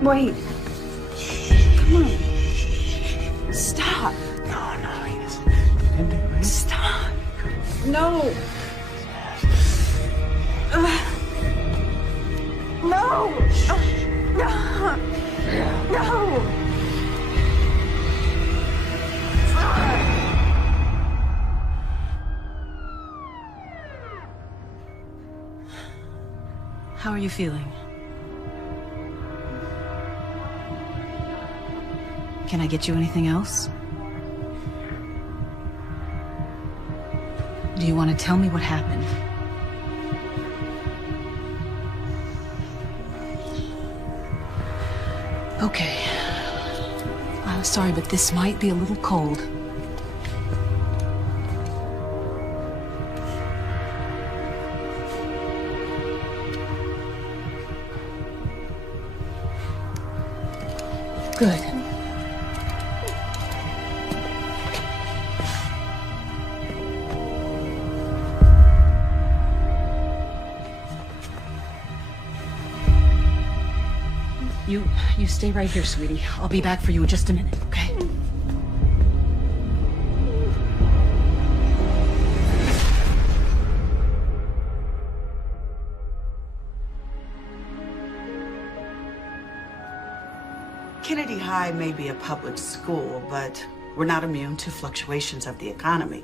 Wait. Come on. Stop. No, he isn't. Stop. No. No. No. How are you feeling? Can I get you anything else? Do you want to tell me what happened? Okay. I'm sorry, but this might be a little cold. Good. You stay right here, sweetie. I'll be back for you in just a minute, okay? Kennedy High may be a public school, but we're not immune to fluctuations of the economy.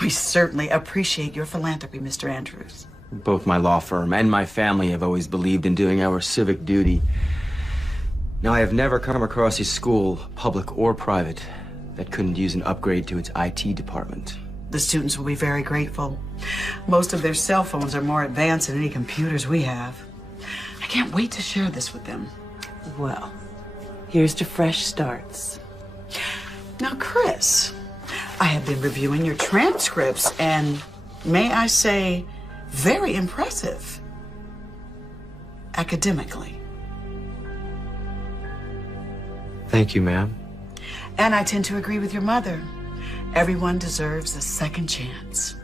We certainly appreciate your philanthropy, Mr. Andrews. Both my law firm and my family have always believed in doing our civic duty. Now, I have never come across a school, public or private, that couldn't use an upgrade to its IT department. The students will be very grateful. Most of their cell phones are more advanced than any computers we have. I can't wait to share this with them. Well, here's to fresh starts. Now, Chris, I have been reviewing your transcripts, and may I say, very impressive. Academically. Thank you, ma'am. And I tend to agree with your mother. Everyone deserves a second chance.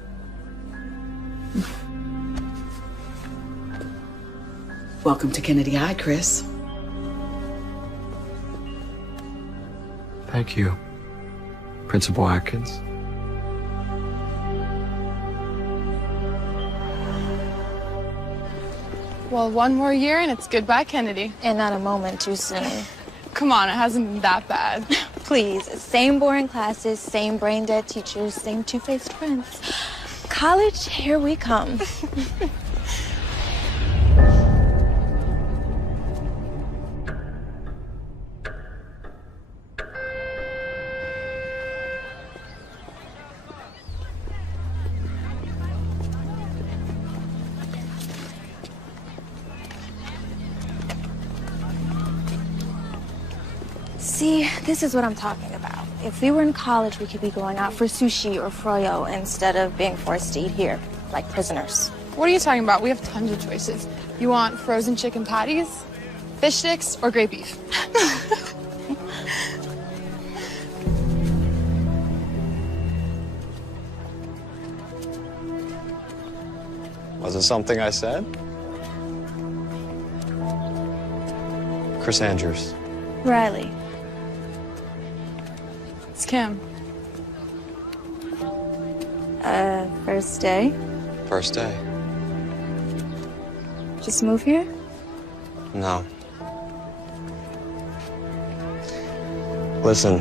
Welcome to Kennedy High, Chris. Thank you, Principal Atkins. Well, one more year and it's goodbye, Kennedy. And not a moment too soon. Come on, it hasn't been that bad. Please, same boring classes, same brain-dead teachers, same two-faced friends. College, here we come. See, this is what I'm talking about. If we were in college, we could be going out for sushi or froyo instead of being forced to eat here, like prisoners. What are you talking about? We have tons of choices. You want frozen chicken patties, fish sticks, or gray beef? Was it something I said? Chris Andrews. Riley. It's Kim. First day? First day. Just move here? No. Listen,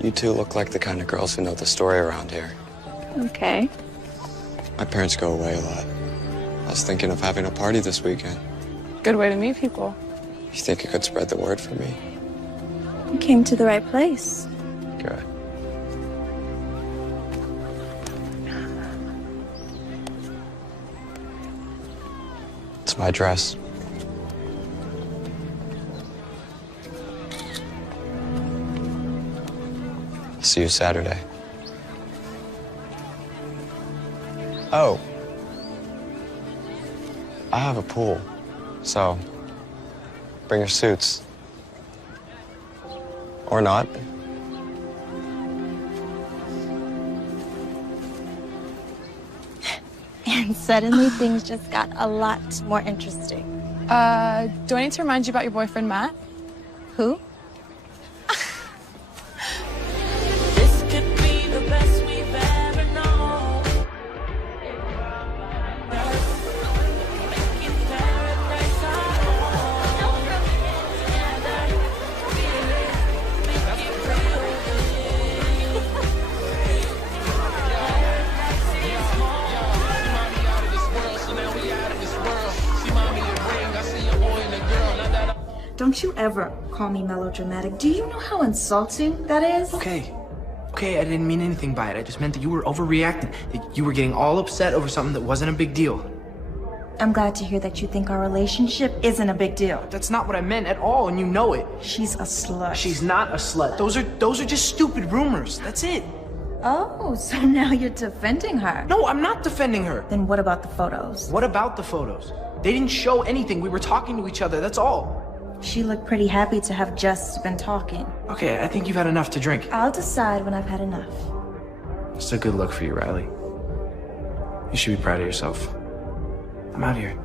you two look like the kind of girls who know the story around here. Okay. My parents go away a lot. I was thinking of having a party this weekend. Good way to meet people. You think you could spread the word for me? You came to the right place. Good. It's my dress. See you Saturday. Oh. I have a pool, so bring your suits. Or not. And suddenly things just got a lot more interesting. Do I need to remind you about your boyfriend, Matt? Who? This could be the best we've ever known. Making paradise our home. Together, feel it, make it real. Paradise is home. Mommy out of this world, so now we out of this world. See mommy a ring, I see a boy and a girl. Now that Don't you ever call me melodramatic. Do you know how insulting that is? Okay, I didn't mean anything by it. I just meant that you were overreacting, that you were getting all upset over something that wasn't a big deal. I'm glad to hear that you think our relationship isn't a big deal. That's not what I meant at all, and you know it. She's a slut. She's not a slut. Those are just stupid rumors. That's it. Oh, so now you're defending her. No, I'm not defending her. Then what about the photos? What about the photos? They didn't show anything. We were talking to each other, that's all. She looked pretty happy to have just been talking. Okay, I think you've had enough to drink. I'll decide when I've had enough. It's a good look for you, Riley. You should be proud of yourself. I'm out here.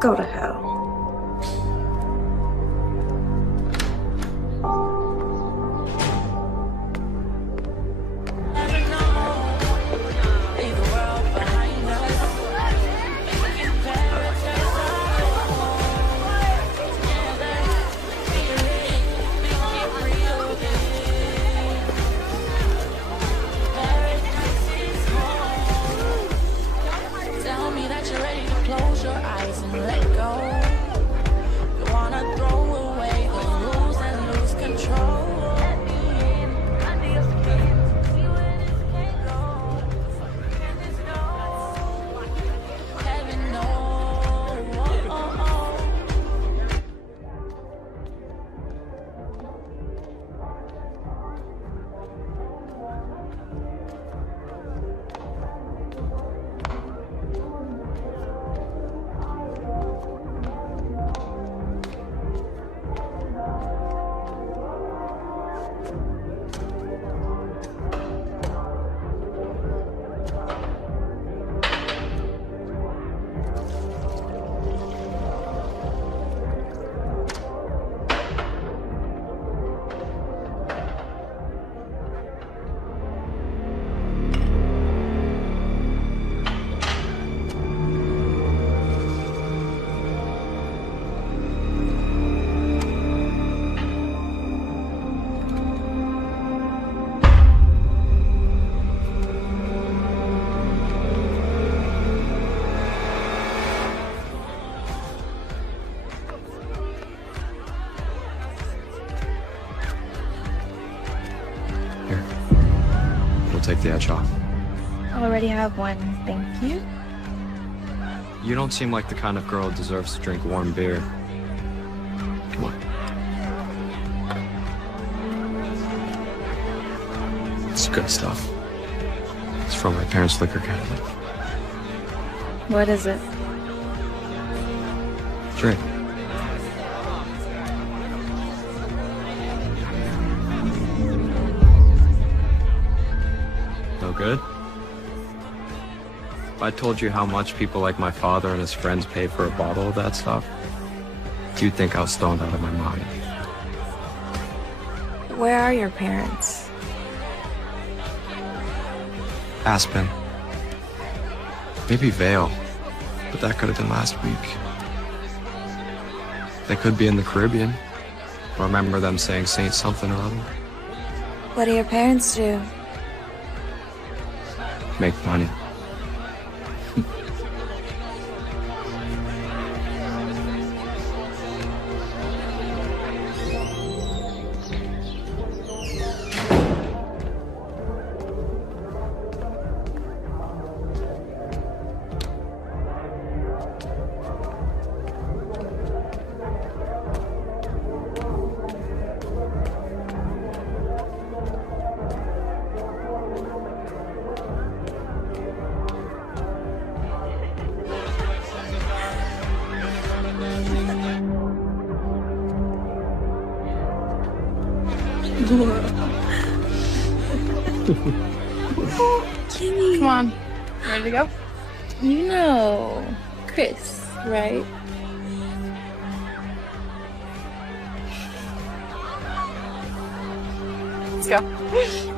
Go to hell. tell me that you're ready to close your eyes and let go. You wanna throw away the rules and lose control. Let me in under your skin. See where this can go. Can this go? Heaven knows. Oh, oh, oh. Take the edge off. I already have one, thank you. You don't seem like the kind of girl who deserves to drink warm beer. Come on. It's good stuff. It's from my parents' liquor cabinet. What is it? Drink. No good? If I told you how much people like my father and his friends pay for a bottle of that stuff, you'd think I was stoned out of my mind. Where are your parents? Aspen. Maybe Vale. But that could have been last week. They could be in the Caribbean. I remember them saying Saint something or other. What do your parents do? Make money. Come on, Ready to go? You know Chris, right? Let's go.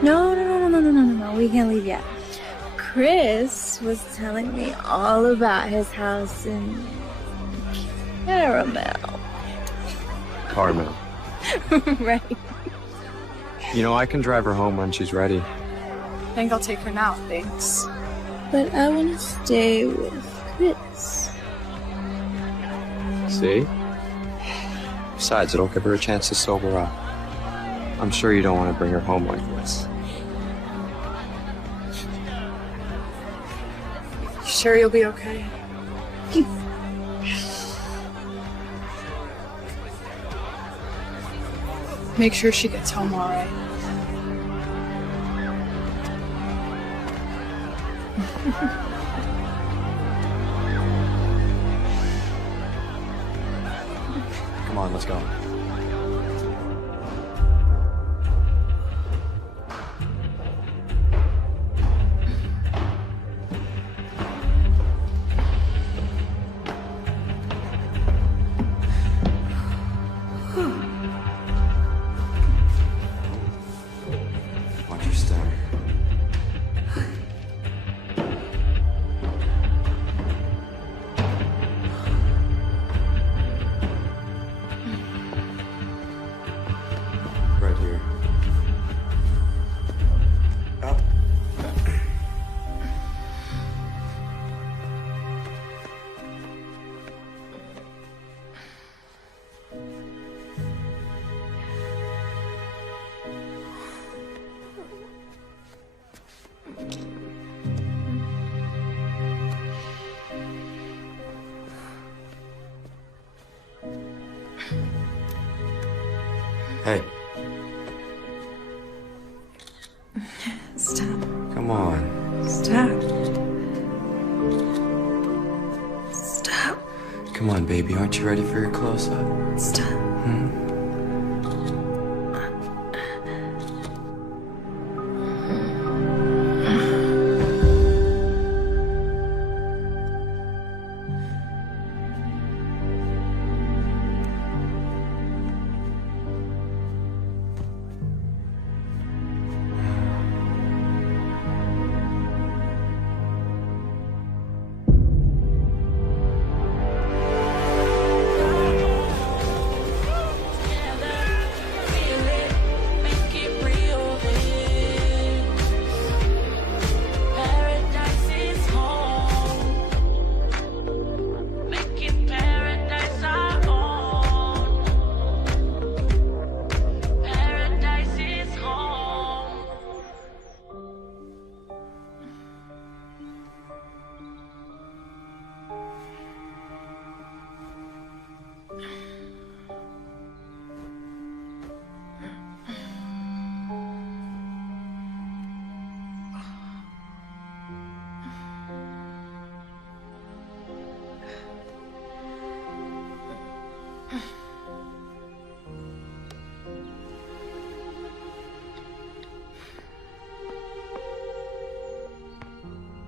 No. We can't leave yet. Chris was telling me all about his house in Caramel. Caramel. Right. You know, I can drive her home when she's ready. I think I'll take her now, thanks. But I want to stay with Chris. See? Besides, it'll give her a chance to sober up. I'm sure you don't want to bring her home like this. You sure you'll be okay? Make sure she gets home all right. Come on, let's go. Watch your step. Right here. Up. Hey, Stop. come on. Stop. Stop. Come on, baby. Aren't you ready for your close-up? Stop.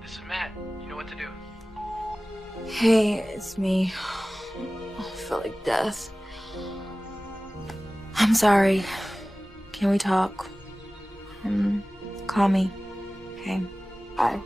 This is Matt. You know what to do. Hey, it's me. I felt like death. I'm sorry. Can we talk? Call me. Okay. Bye.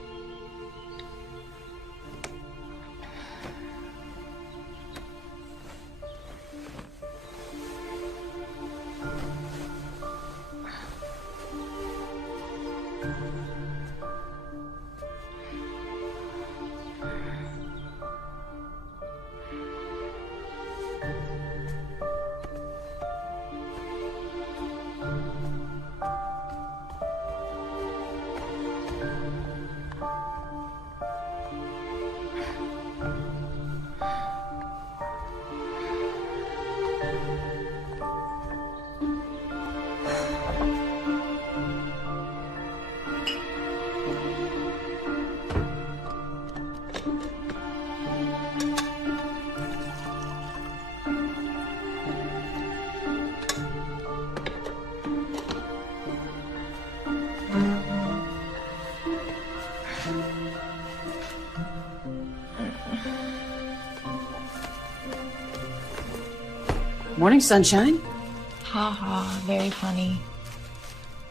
Morning, sunshine. Ha ha, very funny.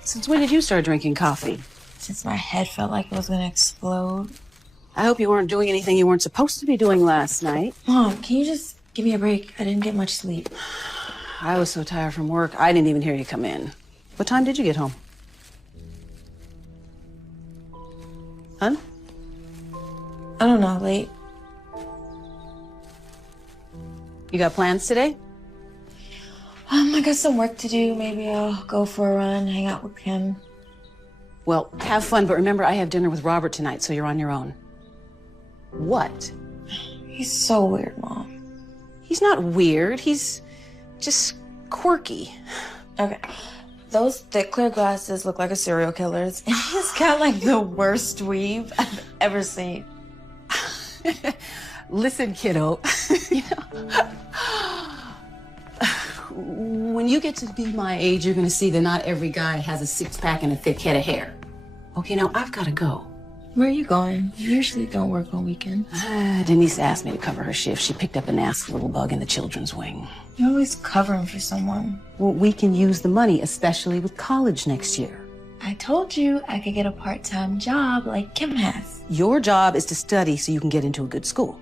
Since when did you start drinking coffee? Since my head felt like it was gonna explode. I hope you weren't doing anything you weren't supposed to be doing last night. Mom, can you just give me a break? I didn't get much sleep. I was so tired from work, I didn't even hear you come in. What time did you get home? Huh? I don't know, late. You got plans today? I got some work to do. Maybe I'll go for a run, hang out with Kim. Well, have fun, but remember I have dinner with Robert tonight, so you're on your own. What? He's so weird, Mom. He's not weird, he's just quirky. Okay. Those thick, clear glasses look like a serial killer's, and he's got like the worst weave I've ever seen. Listen, kiddo, you know, when you get to be my age, you're gonna see that not every guy has a six-pack and a thick head of hair. Okay, now I've gotta go. Where are you going? You usually don't work on weekends. Denise asked me to cover her shift. She picked up a nasty little bug in the children's wing. You're always covering for someone. Well, we can use the money, especially with college next year. I told you I could get a part-time job like Kim has. Your job is to study so you can get into a good school.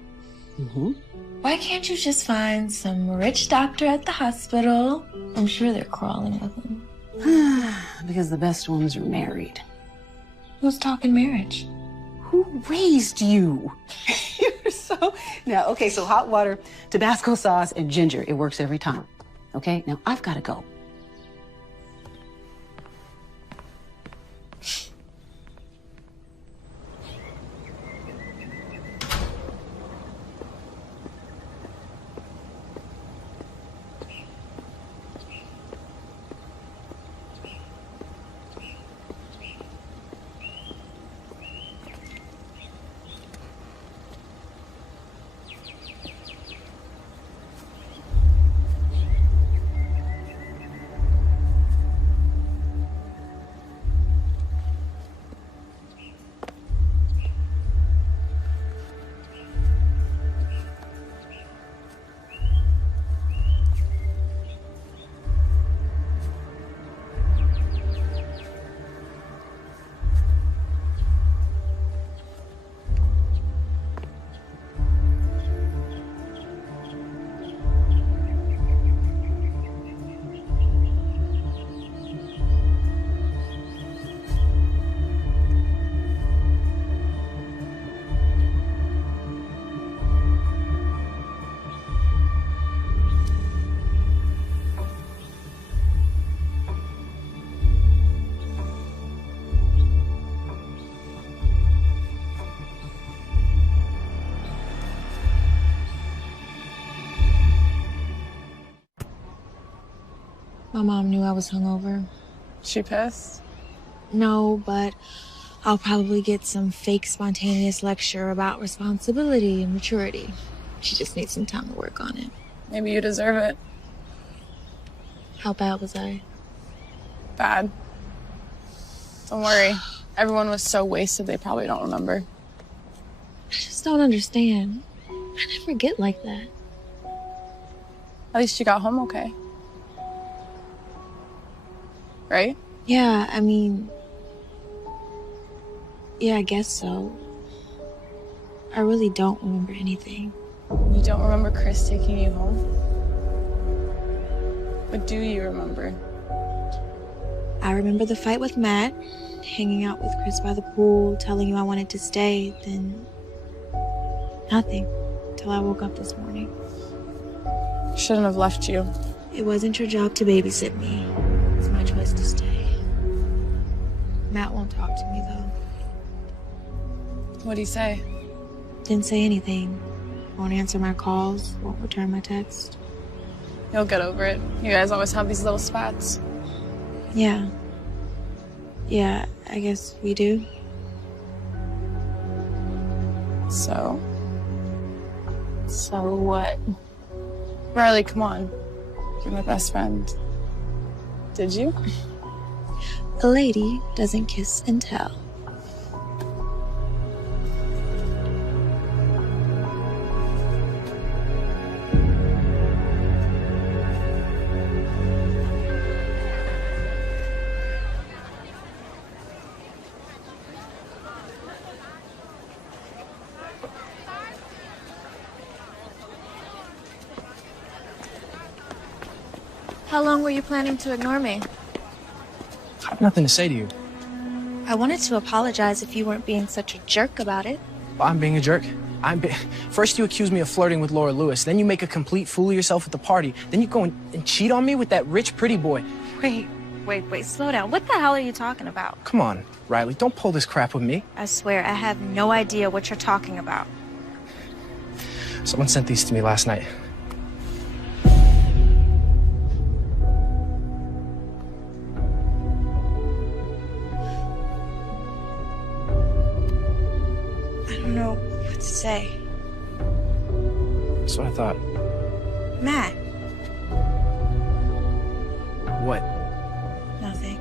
Mm-hmm. Why can't you just find some rich doctor at the hospital? I'm sure they're crawling with him. Because the best ones are married. Who's talking marriage? Who raised you? You're so... Now, okay, so hot water, Tabasco sauce, and ginger. It works every time. Okay? Now, I've got to go. My mom knew I was hungover. She pissed? No, but I'll probably get some fake spontaneous lecture about responsibility and maturity. She just needs some time to work on it. Maybe you deserve it. How bad was I? Bad. Don't worry. Everyone was so wasted they probably don't remember. I just don't understand. I never get like that. At least you got home okay. Right? Yeah, I mean... Yeah, I guess so. I really don't remember anything. You don't remember Chris taking you home? What do you remember? I remember the fight with Matt, hanging out with Chris by the pool, telling you I wanted to stay, then... nothing. Till I woke up this morning. Shouldn't have left you. It wasn't your job to babysit me. It's my choice to stay. Matt won't talk to me, though. What'd he say? Didn't say anything. Won't answer my calls, won't return my text. You'll get over it. You guys always have these little spats. Yeah. Yeah, I guess we do. So what? Riley, come on. You're my best friend. Did you? A lady doesn't kiss and tell. How long were you planning to ignore me? I have nothing to say to you. I wanted to apologize if you weren't being such a jerk about it. I'm being a jerk. First you accuse me of flirting with Laura Lewis, then you make a complete fool of yourself at the party, then you go and cheat on me with that rich, pretty boy. Wait, slow down. What the hell are you talking about? Come on, Riley, don't pull this crap with me. I swear, I have no idea what you're talking about. Someone sent these to me last night. I don't know what to say. That's what I thought. Matt. What? Nothing.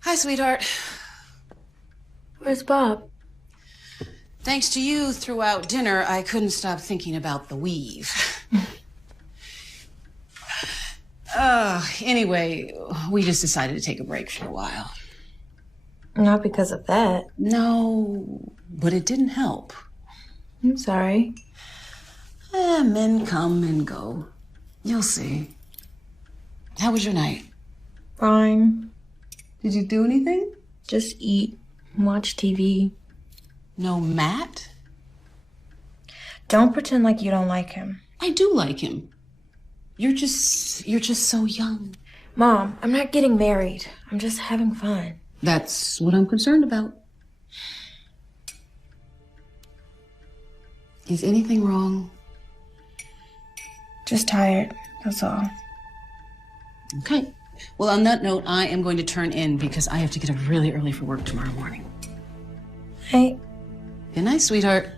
Hi, sweetheart. Where's Bob? Thanks to you throughout dinner, I couldn't stop thinking about the weave. Anyway, we just decided to take a break for a while. Not because of that. No, but it didn't help. I'm sorry. Men come and go. You'll see. How was your night? Fine. Did you do anything? Just eat and watch TV. No Matt? Don't pretend like you don't like him. I do like him. You're just so young. Mom, I'm not getting married. I'm just having fun. That's what I'm concerned about. Is anything wrong? Just tired, that's all. Okay. Well, on that note, I am going to turn in because I have to get up really early for work tomorrow morning. Hey. Good night, sweetheart.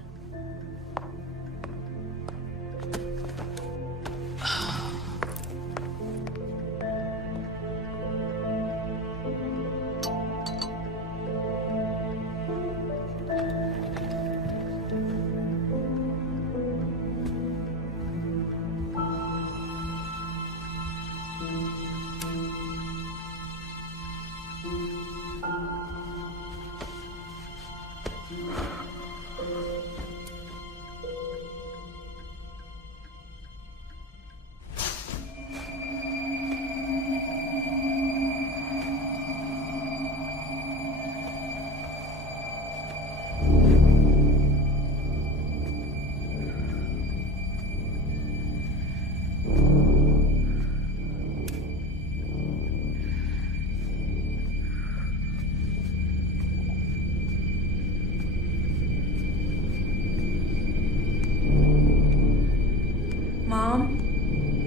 Mom,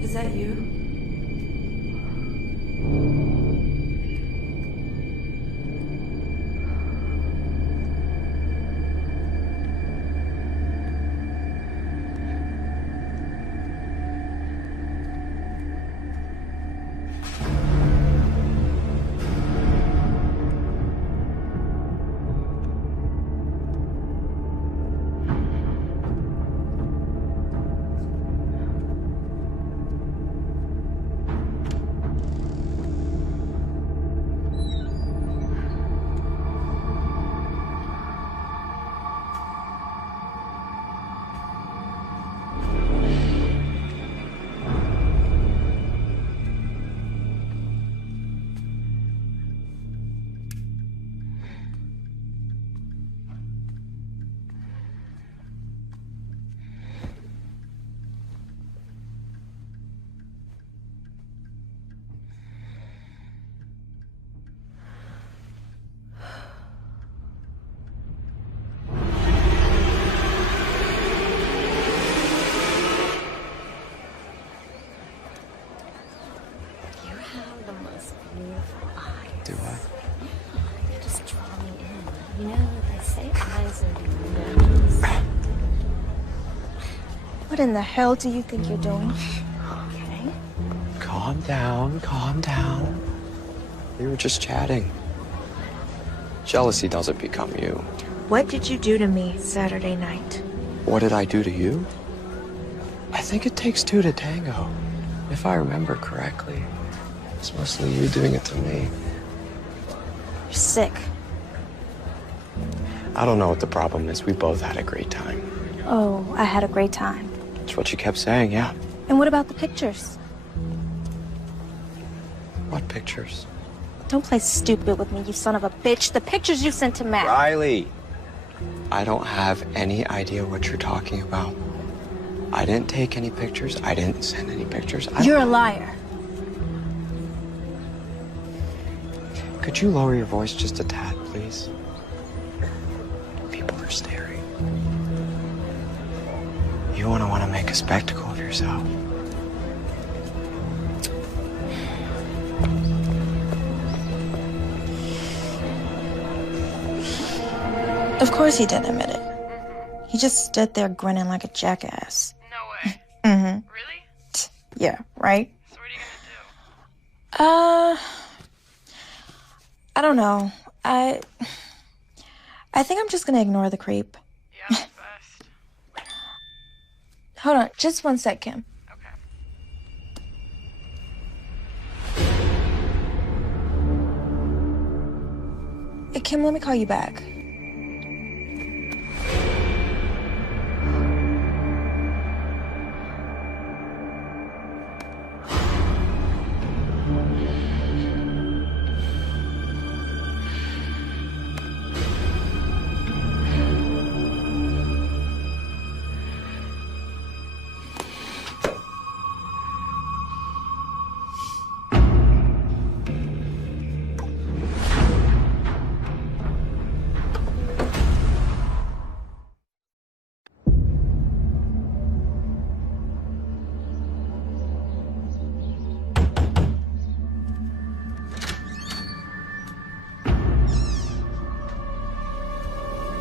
is that you? Do I? You're just drawing in. You know, they say eyes are windows. What in the hell do you think you're doing? Okay. Calm down, calm down. We were just chatting. Jealousy doesn't become you. What did you do to me Saturday night? What did I do to you? I think it takes two to tango, if I remember correctly. It's mostly you doing it to me. You're sick. I don't know what the problem is. We both had a great time. Oh, I had a great time. That's what you kept saying, yeah. And what about the pictures? What pictures? Don't play stupid with me, you son of a bitch. The pictures you sent to Matt. Riley, I don't have any idea what you're talking about. I didn't take any pictures. I didn't send any pictures. You're a liar. Could you lower your voice just a tad, please? People are staring. You want to make a spectacle of yourself. Of course he didn't admit it. He just stood there grinning like a jackass. No way. Mm-hmm. Really? Yeah, right? So what are you gonna do? I don't know. I think I'm just gonna ignore the creep. Yeah, that's best. Hold on, just 1 sec, Kim. Hey, Kim, let me call you back.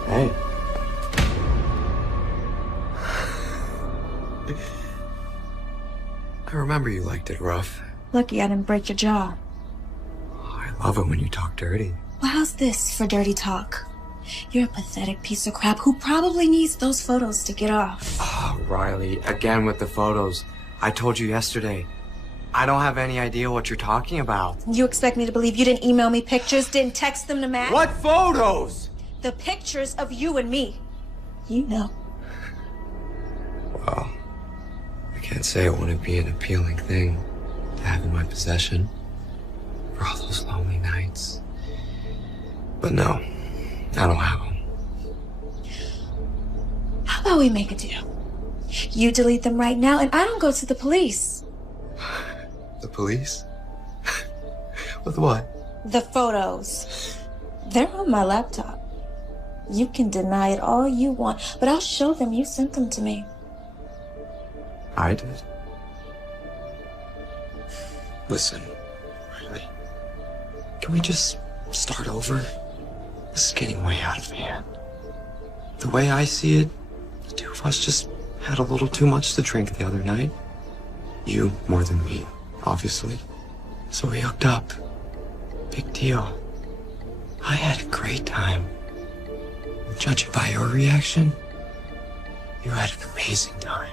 Hey. I remember you liked it rough. Lucky I didn't break your jaw. I love it when you talk dirty. Well, how's this for dirty talk? You're a pathetic piece of crap who probably needs those photos to get off. Oh, Riley, again with the photos. I told you yesterday. I don't have any idea what you're talking about. You expect me to believe you didn't email me pictures, didn't text them to Matt? What photos? The pictures of you and me. You know. Well, I can't say it wouldn't be an appealing thing to have in my possession for all those lonely nights. But no, I don't have them. How about we make a deal? You delete them right now and I don't go to the police. The police? With what? The photos. They're on my laptop. You can deny it all you want, but I'll show them you sent them to me. I did? Listen, Riley, can we just start over? This is getting way out of hand. The way I see it, the two of us just had a little too much to drink the other night. You more than me, obviously. So we hooked up. Big deal. I had a great time. Judging by your reaction, you had an amazing time.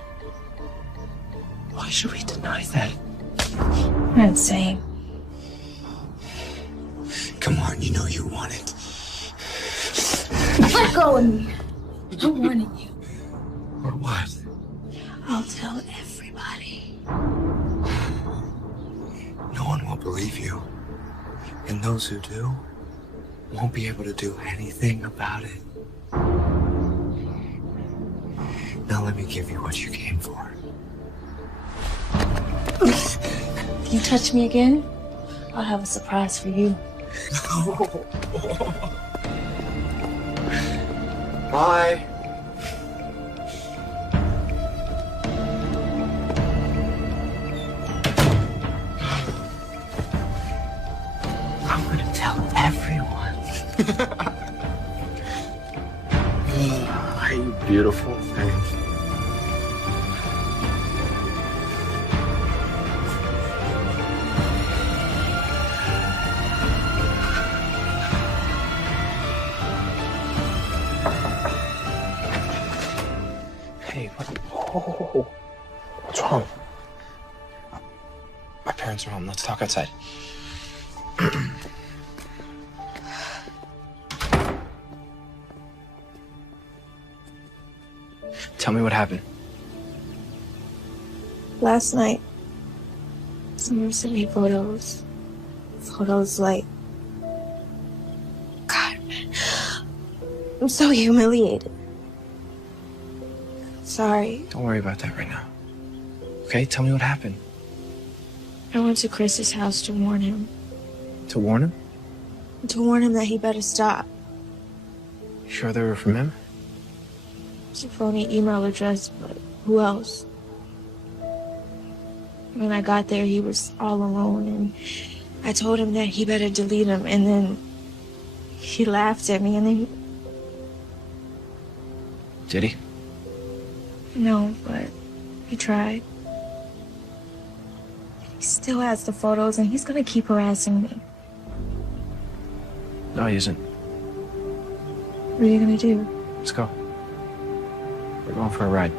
Why should we deny that? You're insane. Come on, you know you want it. Let go of me. I'm warning you. Or what? I'll tell everybody. No one will believe you. And those who do won't be able to do anything about it. Now let me give you what you came for. If you touch me again, I'll have a surprise for you. Bye. I'm gonna tell everyone. You beautiful thing. Hey, what? Oh, what's wrong? parents are home. Let's talk outside. Tell me what happened. Last night, someone sent me photos. Photos like... God, I'm so humiliated. Sorry. Don't worry about that right now. Okay, tell me what happened. I went to Chris's house to warn him. To warn him? To warn him that he better stop. You sure they were from him? It's a phony email address, but who else? When I got there, he was all alone, and I told him that he better delete them, and then he laughed at me, and then... Did he? No, but he tried. He still has the photos, and he's gonna keep harassing me. No, he isn't. What are you gonna do? Let's go. We're going for a ride.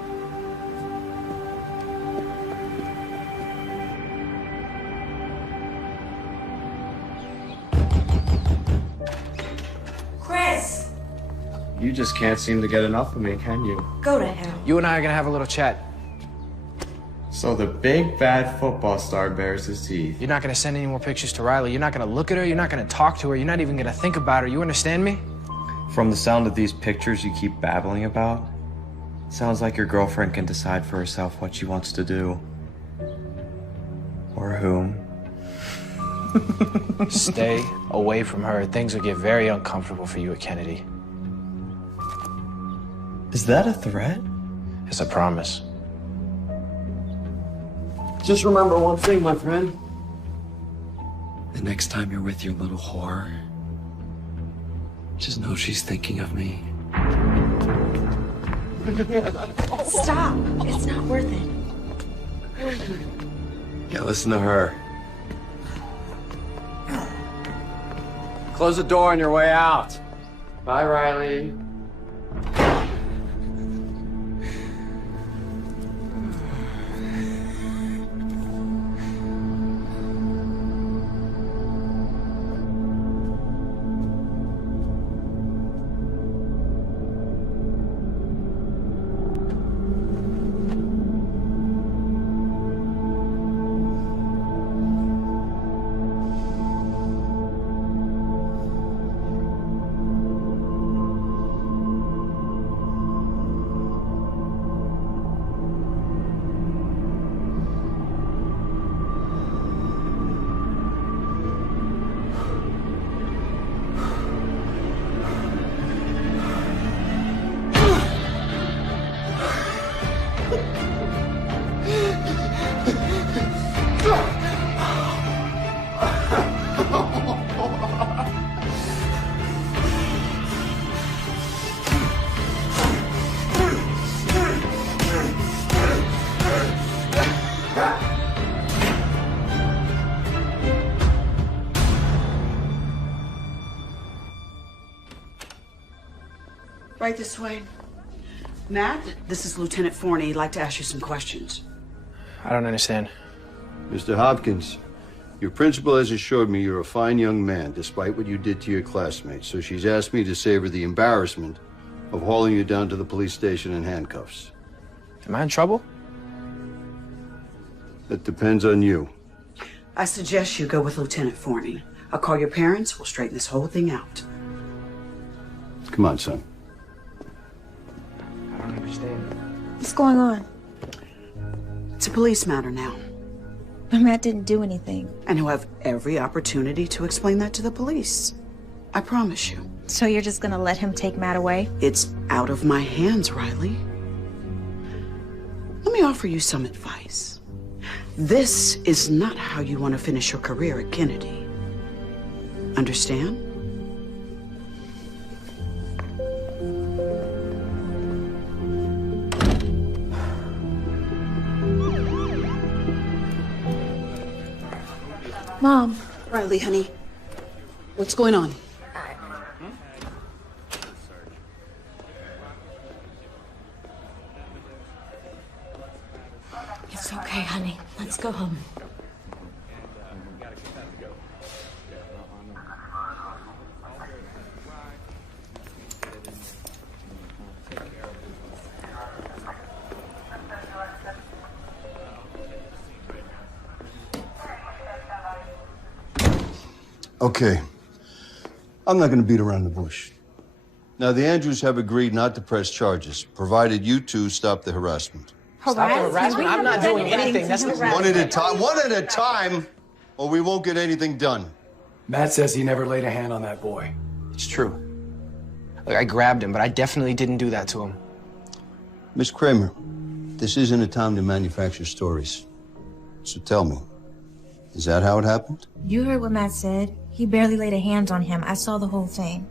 Chris! You just can't seem to get enough of me, can you? Go to hell. You and I are gonna have a little chat. So the big bad football star bares his teeth. You're not gonna send any more pictures to Riley. You're not gonna look at her. You're not gonna talk to her. You're not even gonna think about her. You understand me? From the sound of these pictures you keep babbling about, sounds like your girlfriend can decide for herself what she wants to do. Or whom. Stay away from her. Things will get very uncomfortable for you at Kennedy. Is that a threat? It's a promise. Just remember one thing, my friend. The next time you're with your little whore, just know she's thinking of me. Stop. It's not worth it. Yeah, listen to her. Close the door on your way out. Bye, Riley. Right this way. Matt, this is Lieutenant Forney. He'd like to ask you some questions. I don't understand. Mr. Hopkins, your principal has assured me you're a fine young man, despite what you did to your classmates. So she's asked me to save her the embarrassment of hauling you down to the police station in handcuffs. Am I in trouble? That depends on you. I suggest you go with Lieutenant Forney. I'll call your parents. We'll straighten this whole thing out. Come on, son. I don't understand. What's going on? It's a police matter now. But Matt didn't do anything. And he'll have every opportunity to explain that to the police. I promise you. So you're just gonna let him take Matt away? It's out of my hands, Riley. Let me offer you some advice. This is not how you want to finish your career at Kennedy. Understand? Mom. Riley, honey. What's going on? It's okay, honey. Let's go home. Okay. I'm not going to beat around the bush. Now, the Andrews have agreed not to press charges, provided you two stop the harassment. Stop the harassment? I'm not doing anything. That's One at a time. One at a time, or we won't get anything done. Matt says he never laid a hand on that boy. It's true. Look, I grabbed him, but I definitely didn't do that to him. Miss Kramer, this isn't a time to manufacture stories. So tell me, is that how it happened? You heard what Matt said. He barely laid a hand on him. I saw the whole thing.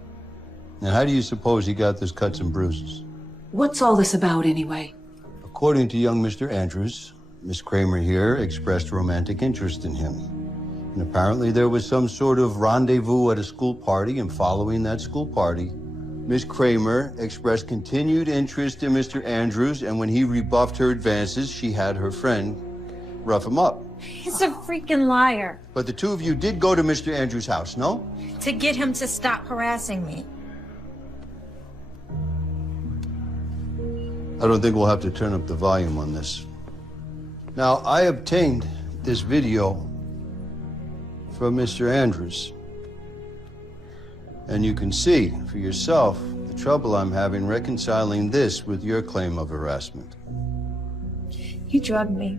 Now, how do you suppose he got those cuts and bruises? What's all this about anyway? According to young Mr. Andrews, Miss Kramer here expressed romantic interest in him. And apparently there was some sort of rendezvous at a school party, and following that school party, Miss Kramer expressed continued interest in Mr. Andrews, and when he rebuffed her advances, she had her friend rough him up. He's a freaking liar. But the two of you did go to Mr. Andrews' house, no? To get him to stop harassing me. I don't think we'll have to turn up the volume on this. Now, I obtained this video from Mr. Andrews. And you can see for yourself the trouble I'm having reconciling this with your claim of harassment. He drugged me.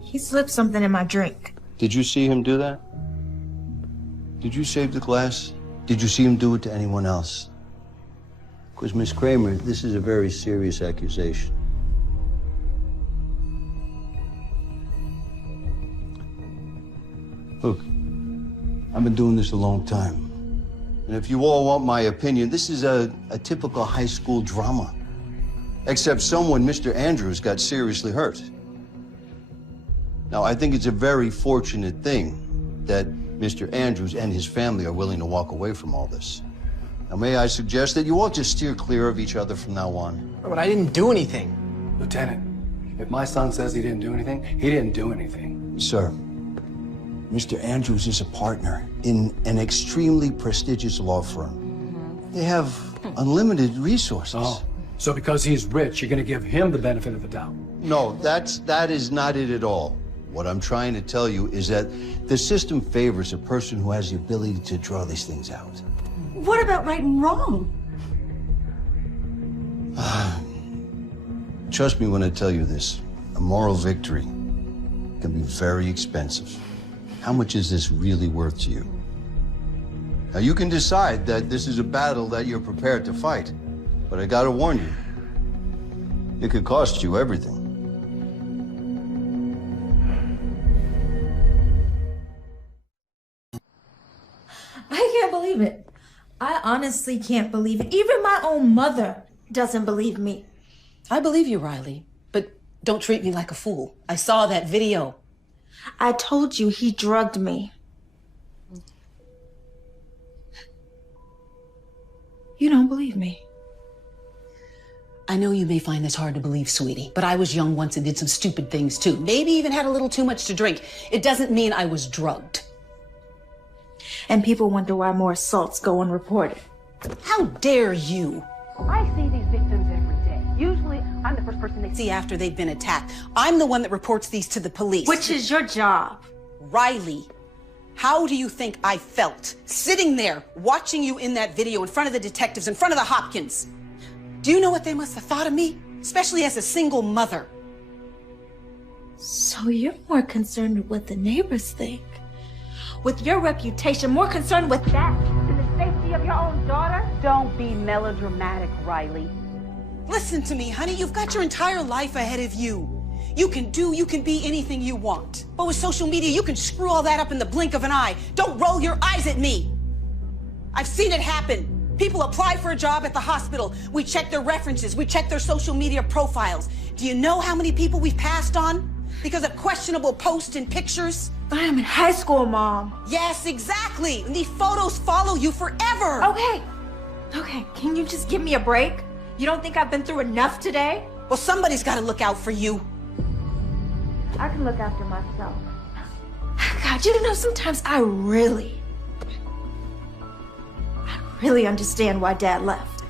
He slipped something in my drink. Did you see him do that? Did you save the glass? Did you see him do it to anyone else? Because, Miss Kramer, this is a very serious accusation. Look, I've been doing this a long time. And if you all want my opinion, this is a typical high school drama. Except someone, Mr. Andrews, got seriously hurt. Now, I think it's a very fortunate thing that Mr. Andrews and his family are willing to walk away from all this. Now, may I suggest that you all just steer clear of each other from now on? But I didn't do anything. Lieutenant, if my son says he didn't do anything, he didn't do anything. Sir, Mr. Andrews is a partner in an extremely prestigious law firm. They have unlimited resources. Oh, so because he's rich, you're going to give him the benefit of the doubt? No, that is not it at all. What I'm trying to tell you is that the system favors a person who has the ability to draw these things out. What about right and wrong? Trust me when I tell you this. A moral victory can be very expensive. How much is this really worth to you? Now, you can decide that this is a battle that you're prepared to fight, but I gotta warn you, it could cost you everything. I can't believe it. I honestly can't believe it. Even my own mother doesn't believe me. I believe you, Riley, but don't treat me like a fool. I saw that video. I told you he drugged me. You don't believe me. I know you may find this hard to believe, sweetie, but I was young once and did some stupid things too. Maybe even had a little too much to drink. It doesn't mean I was drugged. And people wonder why more assaults go unreported. How dare you? I see these victims every day. Usually, I'm the first person they see after they've been attacked. I'm the one that reports these to the police. Which is your job. Riley, how do you think I felt sitting there watching you in that video in front of the detectives, in front of the Hopkins? Do you know what they must have thought of me? Especially as a single mother. So you're more concerned with what the neighbors think. With your reputation, more concerned with that than the safety of your own daughter? Don't be melodramatic, Riley. Listen to me, honey. You've got your entire life ahead of you. You can be anything you want. But with social media, you can screw all that up in the blink of an eye. Don't roll your eyes at me. I've seen it happen. People apply for a job at the hospital. We check their references. We check their social media profiles. Do you know how many people we've passed on because of questionable posts and pictures? But I'm in high school, Mom. Yes, exactly. And these photos follow you forever. Okay, can you just give me a break? You don't think I've been through enough today? Well, somebody's got to look out for you. I can look after myself. God, you know, sometimes I really understand why Dad left.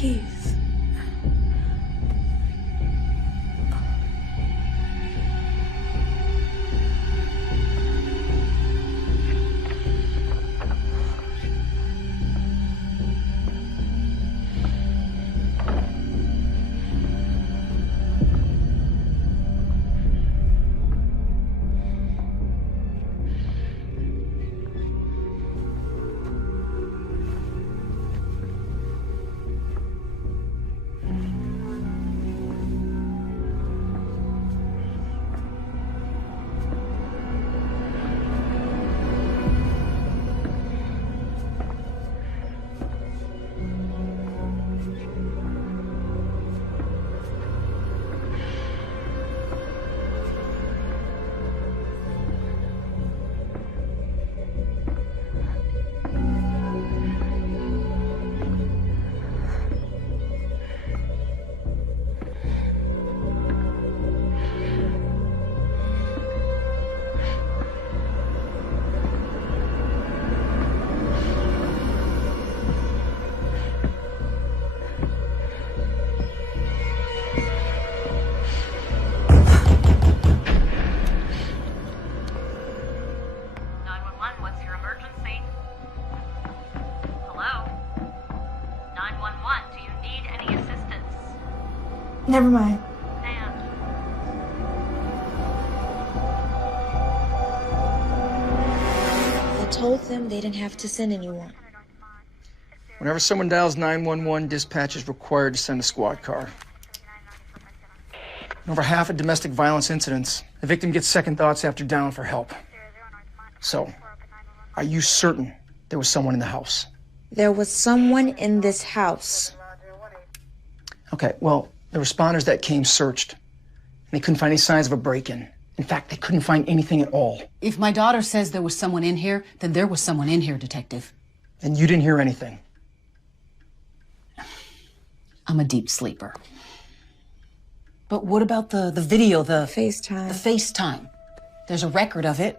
Keys. Never mind. I told them they didn't have to send anyone. Whenever someone dials 911, dispatch is required to send a squad car. In over half of domestic violence incidents, the victim gets second thoughts after dialing for help. So, are you certain there was someone in the house? There was someone in this house. Okay, well, the responders that came searched, and they couldn't find any signs of a break-in. In fact, they couldn't find anything at all. If my daughter says there was someone in here, then there was someone in here, Detective. And you didn't hear anything? I'm a deep sleeper. But what about the video, the FaceTime? The FaceTime. There's a record of it.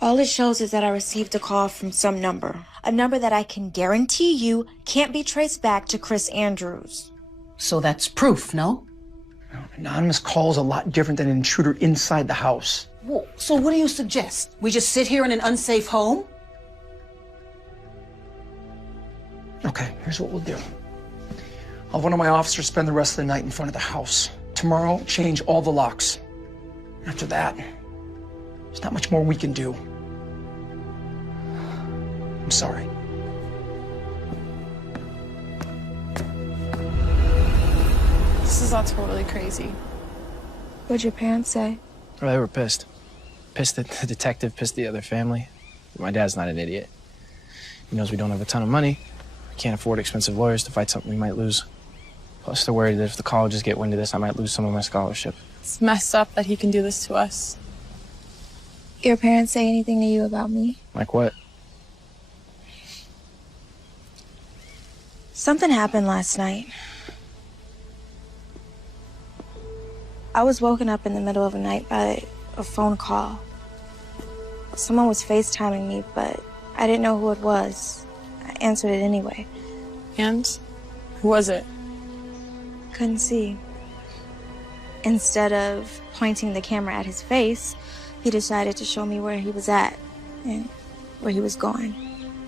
All it shows is that I received a call from some number. A number that I can guarantee you can't be traced back to Chris Andrews. So that's proof, no? Anonymous call is a lot different than an intruder inside the house. Well, so what do you suggest? We just sit here in an unsafe home? Okay, here's what we'll do. I'll have one of my officers spend the rest of the night in front of the house. Tomorrow, change all the locks. After that, there's not much more we can do. I'm sorry. This is all totally crazy. What'd your parents say? Well, they were pissed. Pissed that the detective pissed the other family. My dad's not an idiot. He knows we don't have a ton of money. We can't afford expensive lawyers to fight something we might lose. Plus, they're worried that if the colleges get wind of this, I might lose some of my scholarship. It's messed up that he can do this to us. Your parents say anything to you about me? Like what? Something happened last night. I was woken up in the middle of the night by a phone call. Someone was FaceTiming me, but I didn't know who it was. I answered it anyway. And? Who was it? Couldn't see. Instead of pointing the camera at his face, he decided to show me where he was at and where he was going.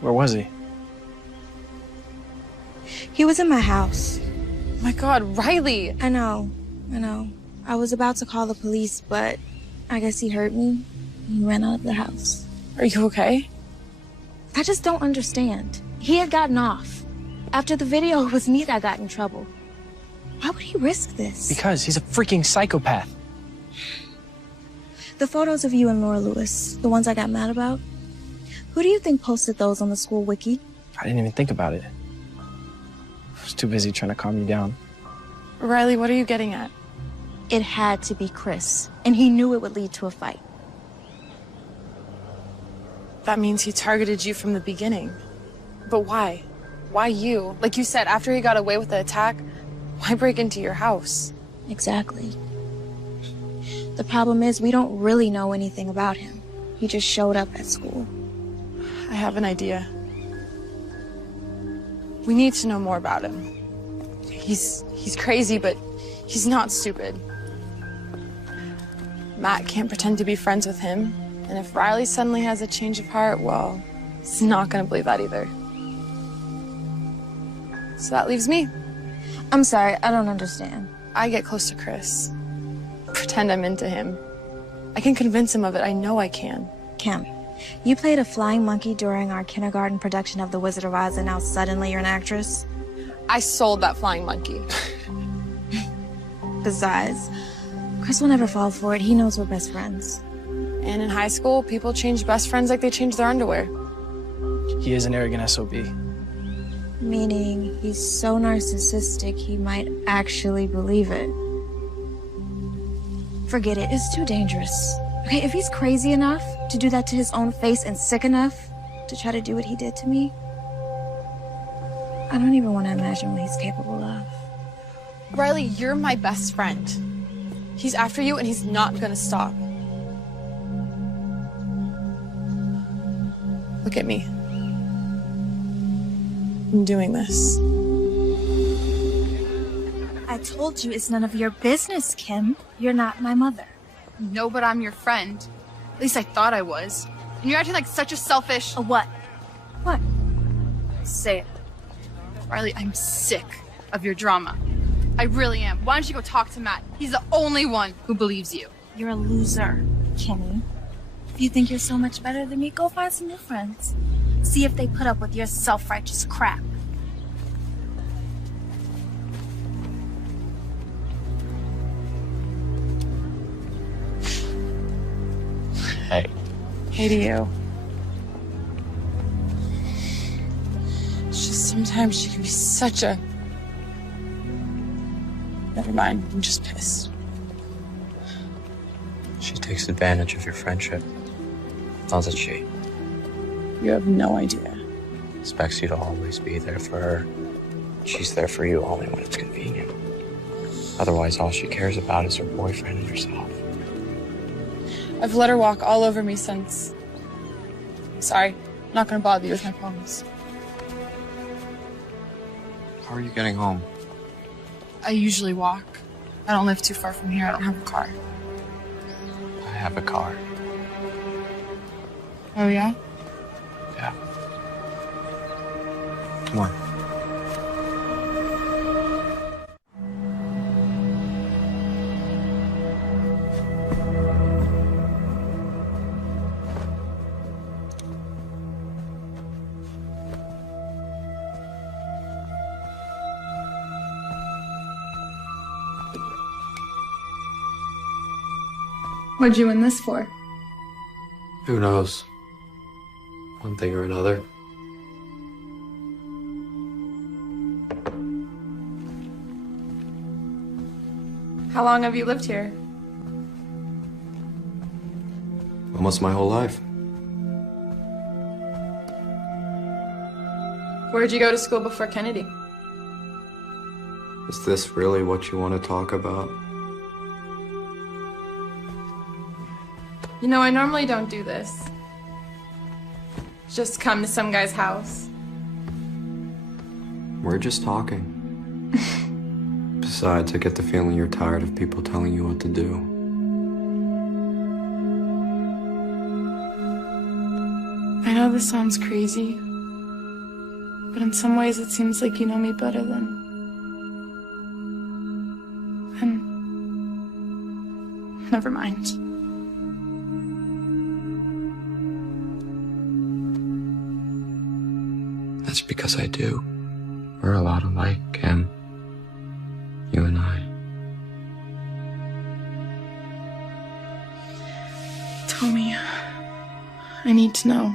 Where was he? He was in my house. Oh my God, Riley! I know. I was about to call the police, but I guess he heard me. He ran out of the house. Are you okay? I just don't understand. He had gotten off. After the video, it was me that got in trouble. Why would he risk this? Because he's a freaking psychopath. The photos of you and Laura Lewis, the ones I got mad about, who do you think posted those on the school wiki? I didn't even think about it. I was too busy trying to calm you down. Riley, what are you getting at? It had to be Chris, and he knew it would lead to a fight. That means he targeted you from the beginning. But why? Why you? Like you said, after he got away with the attack, why break into your house? Exactly. The problem is we don't really know anything about him. He just showed up at school. I have an idea. We need to know more about him. He's crazy, but he's not stupid. Matt can't pretend to be friends with him, and if Riley suddenly has a change of heart, well, he's not gonna believe that either. So that leaves me. I'm sorry, I don't understand. I get close to Chris. Pretend I'm into him. I can convince him of it. I know I can. Kim, you played a flying monkey during our kindergarten production of The Wizard of Oz, and now suddenly you're an actress? I sold that flying monkey. Besides, Chris will never fall for it. He knows we're best friends. And in high school, people change best friends like they change their underwear. He is an arrogant SOB. Meaning he's so narcissistic he might actually believe it. Forget it, it's too dangerous. Okay, if he's crazy enough to do that to his own face and sick enough to try to do what he did to me, I don't even want to imagine what he's capable of. Riley, you're my best friend. He's after you and he's not gonna stop. Look at me. I'm doing this. I told you it's none of your business, Kim. You're not my mother. No, but I'm your friend. At least I thought I was. And you're acting like such a selfish... A what? What? Say it. Riley, I'm sick of your drama. I really am. Why don't you go talk to Matt? He's the only one who believes you. You're a loser, Kimmy. If you think you're so much better than me, go find some new friends. See if they put up with your self-righteous crap. Hey. Hey to you. It's just sometimes she can be such a... Never mind, I'm just pissed. She takes advantage of your friendship, doesn't she? You have no idea. Expects you to always be there for her. She's there for you only when it's convenient. Otherwise, all she cares about is her boyfriend and herself. I've let her walk all over me since... Sorry, I'm not gonna bother you with my problems. How are you getting home? I usually walk. I don't live too far from here. I don't have a car. I have a car. Oh, yeah? Yeah. Come on. What'd you win this for? Who knows? One thing or another. How long have you lived here? Almost my whole life. Where'd you go to school before Kennedy? Is this really what you want to talk about? You know, I normally don't do this. Just come to some guy's house. We're just talking. Besides, I get the feeling you're tired of people telling you what to do. I know this sounds crazy, but in some ways it seems like you know me better than... Never mind. That's because I do. We're a lot alike, Kim. You and I. Tell me. I need to know.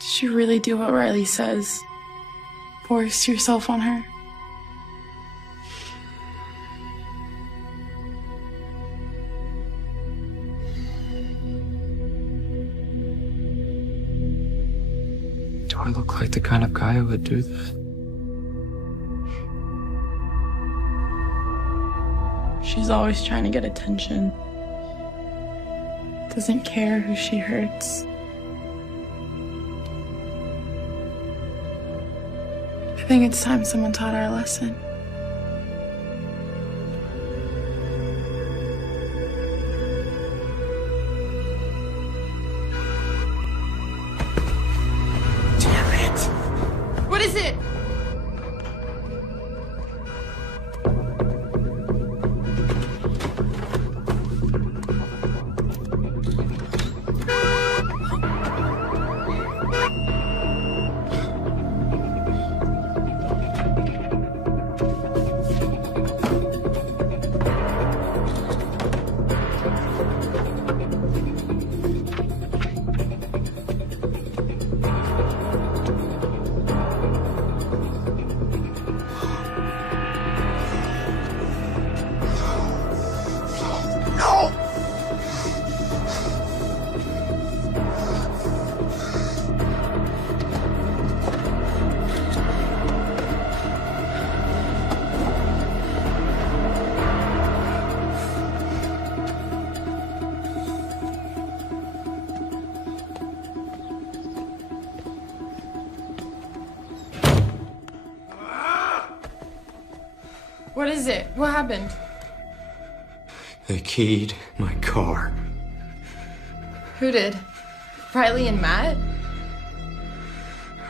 Did you really do what Riley says? Force yourself on her? Do I look like the kind of guy who would do that? She's always trying to get attention. Doesn't care who she hurts. I think it's time someone taught her a lesson. Damn it! What is it? What is it? What happened? They keyed my car. Who did? Riley and Matt?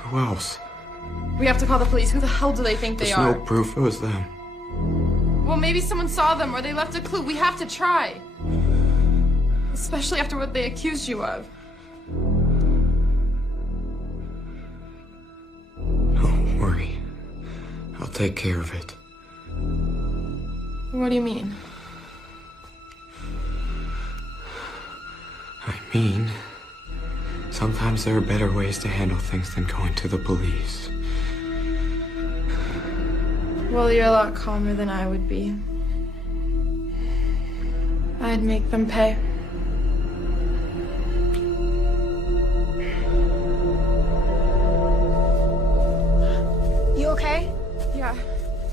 Who else? We have to call the police. Who the hell do they think they There's are? no proof it was them. Well, maybe someone saw them or they left a clue. We have to try. Especially after what they accused you of. Don't worry. I'll take care of it. What do you mean? I mean, sometimes there are better ways to handle things than going to the police. Well, you're a lot calmer than I would be. I'd make them pay. You okay? Yeah.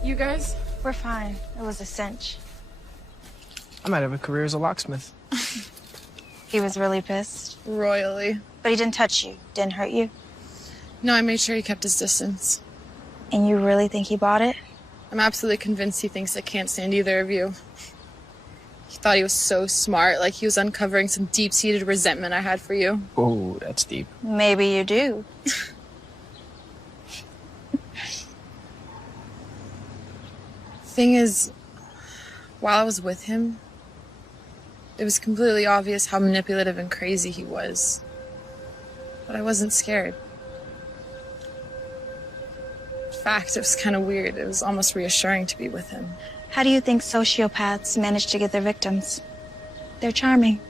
You guys? We're fine. It was a cinch. I might have a career as a locksmith. He was really pissed. Royally. But he didn't touch you. Didn't hurt you. No, I made sure he kept his distance. And you really think he bought it? I'm absolutely convinced he thinks I can't stand either of you. He thought he was so smart, like he was uncovering some deep-seated resentment I had for you. Oh, that's deep. Maybe you do. Thing is, while I was with him, it was completely obvious how manipulative and crazy he was. But I wasn't scared. In fact, it was kind of weird. It was almost reassuring to be with him. How do you think sociopaths manage to get their victims? They're charming.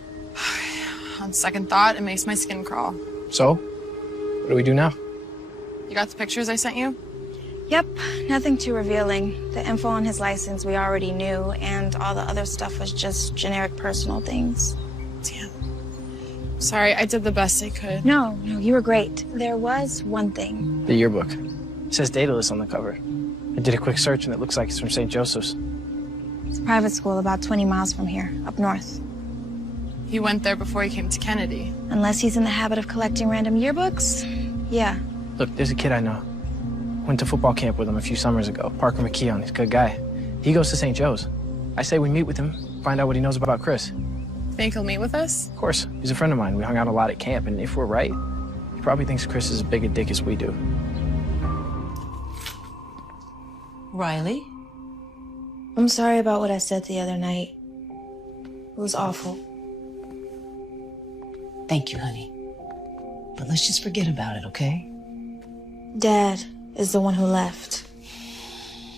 On second thought, it makes my skin crawl. So, what do we do now? You got the pictures I sent you? Yep, nothing too revealing. The info on his license we already knew, and all the other stuff was just generic personal things. Damn. Sorry, I did the best I could. No, you were great. There was one thing. The yearbook. It says Daedalus on the cover. I did a quick search and it looks like it's from St. Joseph's. It's a private school about 20 miles from here, up north. He went there before he came to Kennedy. Unless he's in the habit of collecting random yearbooks, yeah. Look, there's a kid I know. Went to football camp with him a few summers ago. Parker McKeon, he's a good guy. He goes to St. Joe's. I say we meet with him, find out what he knows about Chris. Think he'll meet with us? Of course, he's a friend of mine. We hung out a lot at camp, and if we're right, he probably thinks Chris is as big a dick as we do. Riley? I'm sorry about what I said the other night. It was awful. Thank you, honey. But let's just forget about it, okay? Dad is the one who left.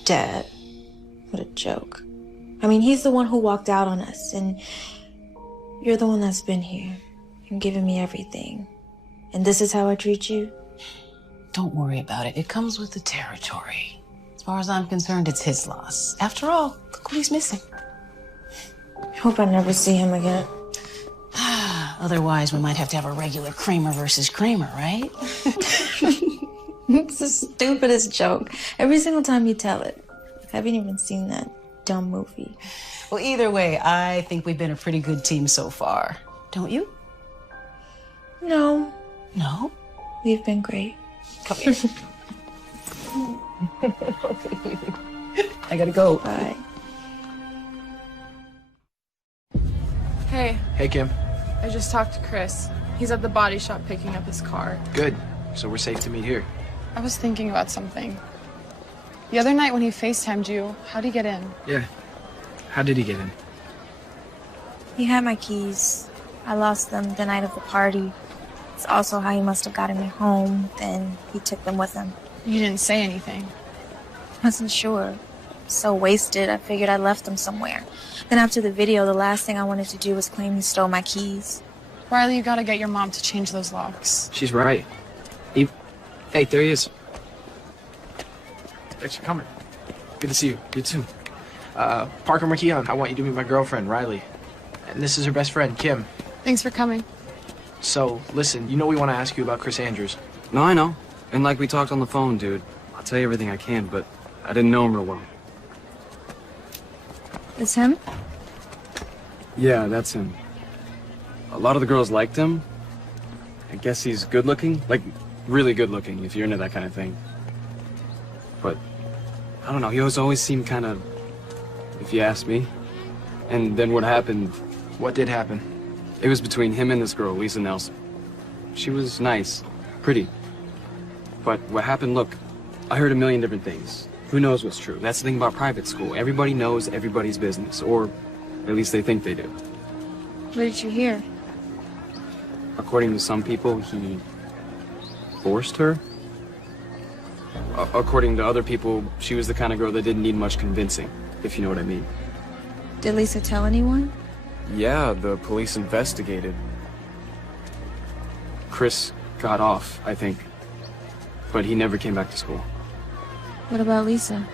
Dad. What a joke. I mean, he's the one who walked out on us, and you're the one that's been here and given me everything. And this is how I treat you? Don't worry about it. It comes with the territory. As far as I'm concerned, it's his loss. After all, look what he's missing. I hope I never see him again. Otherwise, we might have to have a regular Kramer versus Kramer, right? It's the stupidest joke. Every single time you tell it. I haven't even seen that dumb movie. Well, either way, I think we've been a pretty good team so far. Don't you? No. No? We've been great. Come here. I gotta go. Bye. Hey, Hey, Kim. I just talked to Chris. He's at the body shop picking up his car. Good. So we're safe to meet here. I was thinking about something. The other night when he FaceTimed you, how'd he get in? Yeah. How did he get in? He had my keys. I lost them the night of the party. It's also how he must have gotten me home. Then he took them with him. You didn't say anything. Wasn't sure. So wasted, I figured I left them somewhere. Then after the video, the last thing I wanted to do was claim he stole my keys. Riley, you gotta get your mom to change those locks. She's right. Eve. Hey, there he is. Thanks for coming. Good to see you. You too. Parker McKeon, I want you to meet my girlfriend, Riley. And this is her best friend, Kim. Thanks for coming. So, listen, you know we want to ask you about Chris Andrews. No, I know. And like we talked on the phone, dude. I'll tell you everything I can, but I didn't know him real well. It's him? Yeah, that's him. A lot of the girls liked him. I guess he's good looking. Like, really good looking, if you're into that kind of thing. But, I don't know, he always seemed kind of, if you ask me. And then what happened? What did happen? It was between him and this girl, Lisa Nelson. She was nice, pretty. But what happened, look, I heard a million different things. Who knows what's true? That's the thing about private school. Everybody knows everybody's business, or at least they think they do. What did you hear? According to some people, he forced her. According to other people, she was the kind of girl that didn't need much convincing, if you know what I mean. Did Lisa tell anyone? Yeah, the police investigated. Chris got off, I think. But he never came back to school. What about Lisa?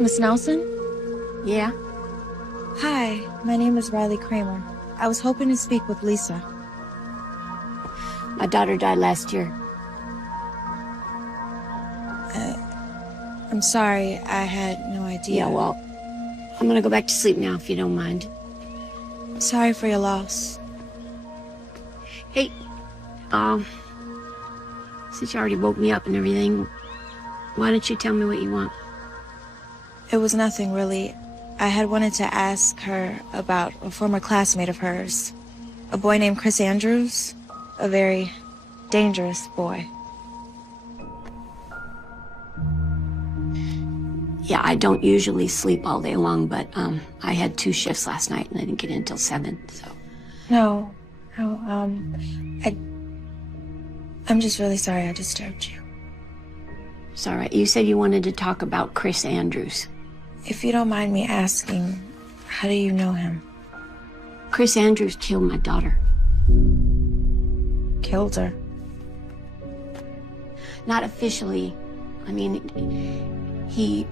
Miss Nelson? Yeah? Hi, my name is Riley Kramer. I was hoping to speak with Lisa. My daughter died last year. I'm sorry, I had no idea. Yeah, well, I'm gonna go back to sleep now if you don't mind. Sorry for your loss. Hey, since you already woke me up and everything, why don't you tell me what you want? It was nothing, really. I had wanted to ask her about a former classmate of hers. A boy named Chris Andrews. A very dangerous boy. Yeah, I don't usually sleep all day long, but I had 2 shifts last night and I didn't get in until 7, so. No, I'm just really sorry I disturbed you. It's all right. You said you wanted to talk about Chris Andrews. If you don't mind me asking, how do you know him? Chris Andrews killed my daughter. Killed her? Not officially. I mean, he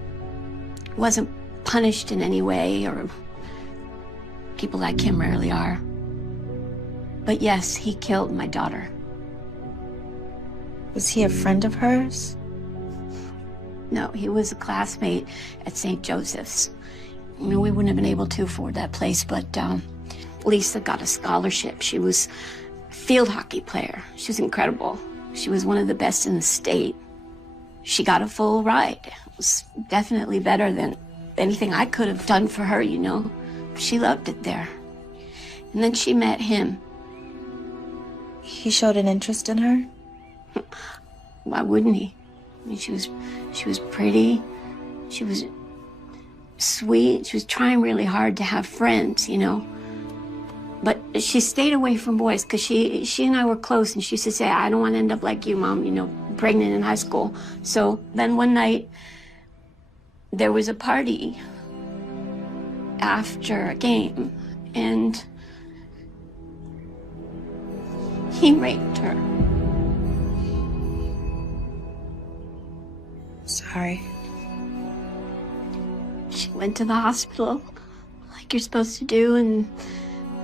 wasn't punished in any way, or people like him rarely are. But yes, he killed my daughter. Was he a friend of hers? No, he was a classmate at St. Joseph's. You know, we wouldn't have been able to afford that place, but Lisa got a scholarship. She was a field hockey player. She was incredible. She was one of the best in the state. She got a full ride. It was definitely better than anything I could have done for her, you know. She loved it there. And then she met him. He showed an interest in her? Why wouldn't he? I mean, she was pretty. She was sweet. She was trying really hard to have friends, you know. But she stayed away from boys because she and I were close, and she used to say, I don't want to end up like you, Mom, you know, pregnant in high school. So then one night, there was a party after a game, and he raped her. Sorry. She went to the hospital like you're supposed to do, and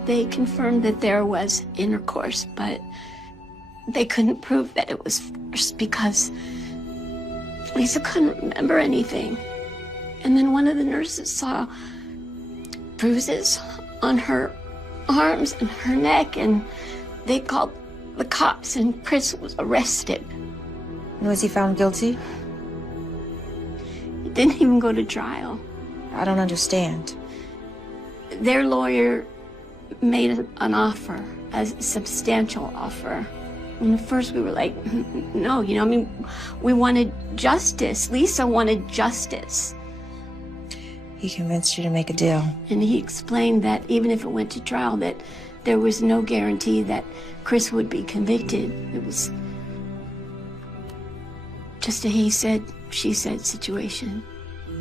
they confirmed that there was intercourse, but they couldn't prove that it was forced because Lisa couldn't remember anything. And then one of the nurses saw bruises on her arms and her neck, and they called the cops, and Chris was arrested. Was he found guilty? He didn't even go to trial. I don't understand. Their lawyer made an offer, a substantial offer. And at first we were like, no, you know, I mean, we wanted justice. Lisa wanted justice. He convinced you to make a deal. And he explained that even if it went to trial, that there was no guarantee that Chris would be convicted. It was just a he said, she said situation.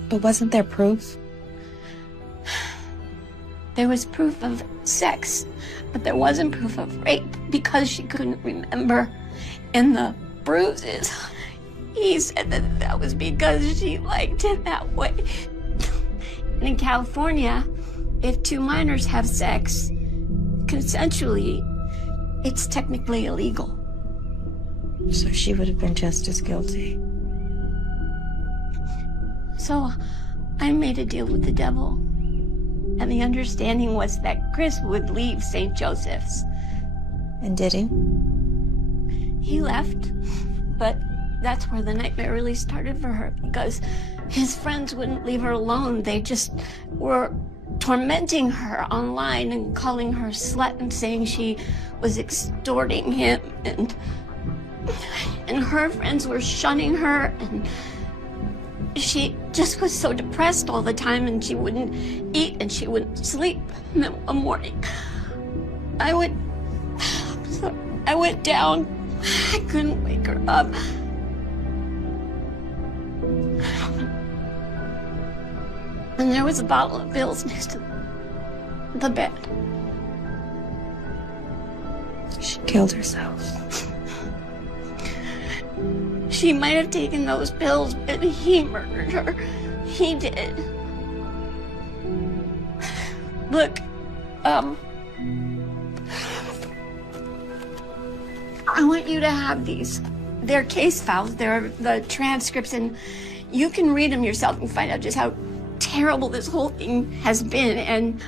But wasn't there proof? There was proof of sex, but there wasn't proof of rape because she couldn't remember. And the bruises, he said that that was because she liked it that way. And in California, if two minors have sex consensually, it's technically illegal. So she would have been just as guilty. So I made a deal with the devil. And the understanding was that Chris would leave St. Joseph's. And did he? He left, but that's where the nightmare really started for her, because his friends wouldn't leave her alone. They just were tormenting her online and calling her slut and saying she was extorting him, and her friends were shunning her, and she just was so depressed all the time, and she wouldn't eat and she wouldn't sleep. And then one morning, I went down. I couldn't wake her up. And there was a bottle of pills next to the bed. She killed herself. She might have taken those pills, but he murdered her. He did. Look, I want you to have these. They're case files. They're the transcripts, and you can read them yourself and find out just how terrible this whole thing has been. And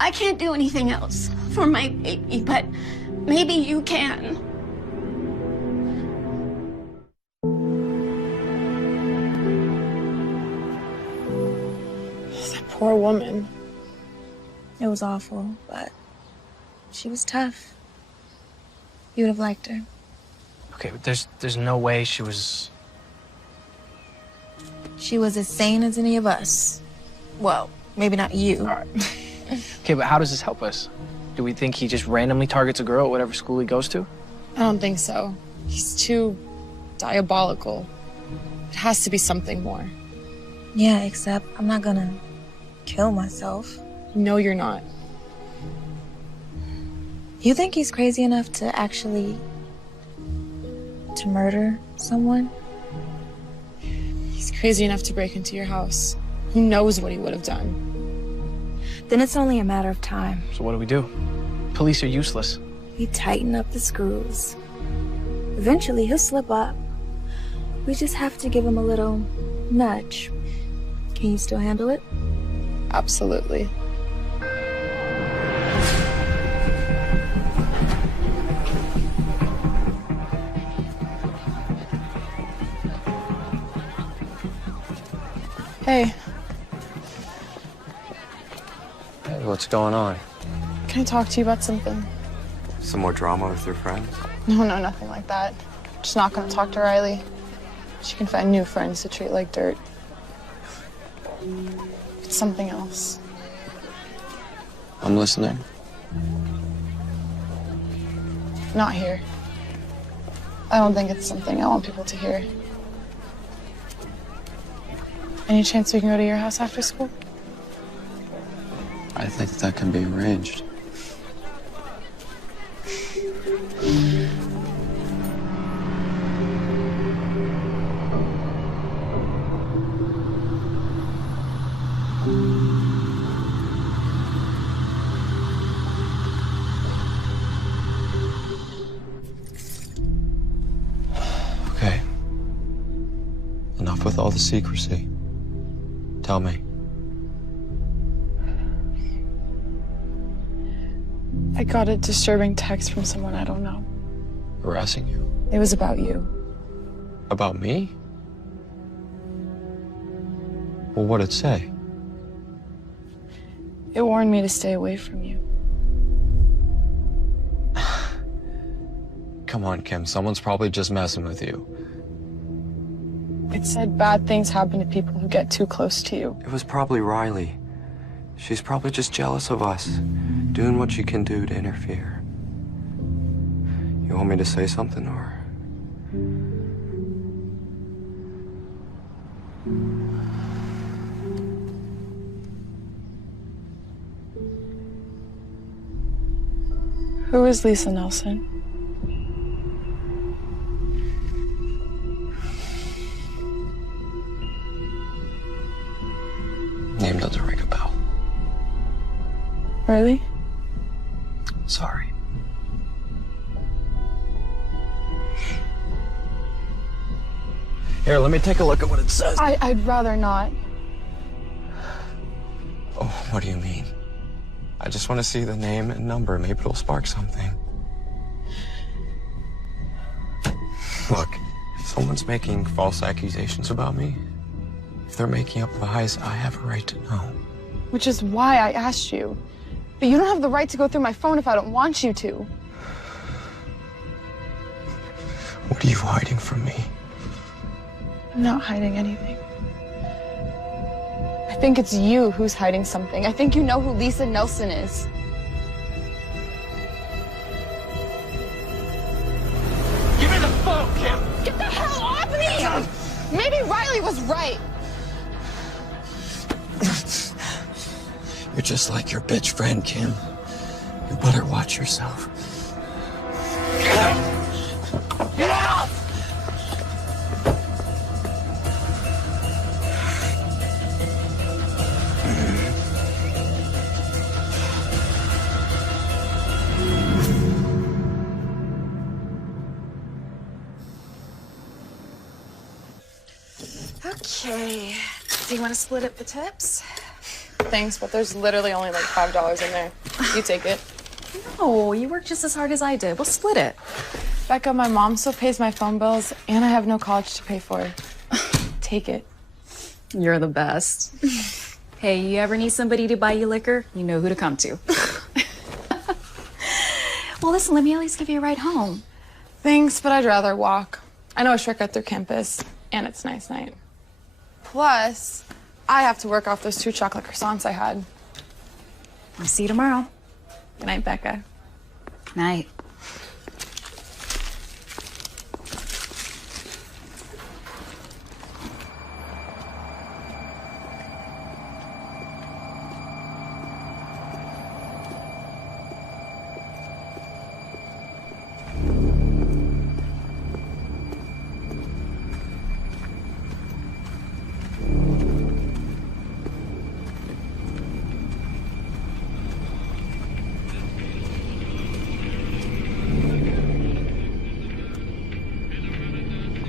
I can't do anything else for my baby, but maybe you can. That poor woman. It was awful, but she was tough. You would have liked her. Okay, but there's no way she was... She was as sane as any of us. Well, maybe not you. All right. Okay, but how does this help us? Do we think he just randomly targets a girl at whatever school he goes to? I don't think so. He's too diabolical. It has to be something more. Yeah, except I'm not gonna kill myself. No, you're not. You think he's crazy enough to actually... to murder someone? He's crazy enough to break into your house. Who knows what he would have done? Then it's only a matter of time. So what do? Police are useless. We tighten up the screws. Eventually, he'll slip up. We just have to give him a little nudge. Can you still handle it? Absolutely. Hey. Hey, what's going on? Can I talk to you about something? Some more drama with your friends? No, nothing like that. Just not gonna talk to Riley. She can find new friends to treat like dirt. It's something else. I'm listening. Not here. I don't think it's something I want people to hear. Any chance we can go to your house after school? I think that can be arranged. Okay. Enough with all the secrecy. Tell me. I got a disturbing text from someone I don't know. Harassing you? It was about you. About me? Well, what'd it say? It warned me to stay away from you. Come on, Kim. Someone's probably just messing with you. It said bad things happen to people who get too close to you. It was probably Riley. She's probably just jealous of us, doing what she can do to interfere. You want me to say something, or? Who is Lisa Nelson? Name doesn't ring a bell. Really? Sorry. Here, let me take a look at what it says. I'd rather not. Oh, what do you mean? I just want to see the name and number. Maybe it'll spark something. Look, if someone's making false accusations about me, if they're making up lies, I have a right to know. Which is why I asked you. But you don't have the right to go through my phone if I don't want you to. What are you hiding from me? I'm not hiding anything. I think it's you who's hiding something. I think you know who Lisa Nelson is. Give me the phone, Kim! Get the hell off me! Maybe Riley was right. You're just like your bitch friend, Kim. You better watch yourself. Get out! Okay. Do you want to split up the tips? Thanks, but there's literally only like $5 in there. You take it. No, you work just as hard as I did. We'll split it. Becca, my mom still pays my phone bills, and I have no college to pay for. Take it. You're the best. Hey, you ever need somebody to buy you liquor? You know who to come to. Well, listen, let me at least give you a ride home. Thanks, but I'd rather walk. I know a shortcut through campus, and it's nice night. Plus, I have to work off those 2 chocolate croissants I had. I'll see you tomorrow. Good night, Becca. Night.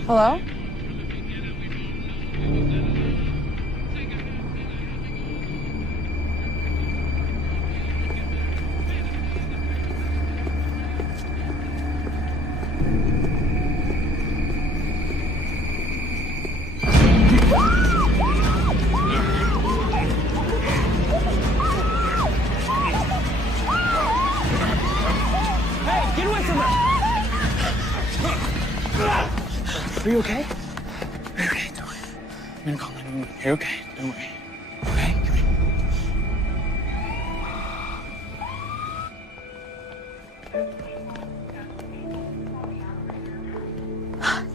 Hello? Hey, get away from her! Are you okay? Are you okay? Don't worry. I'm gonna call 911. You're okay. Don't worry. Okay? Come here.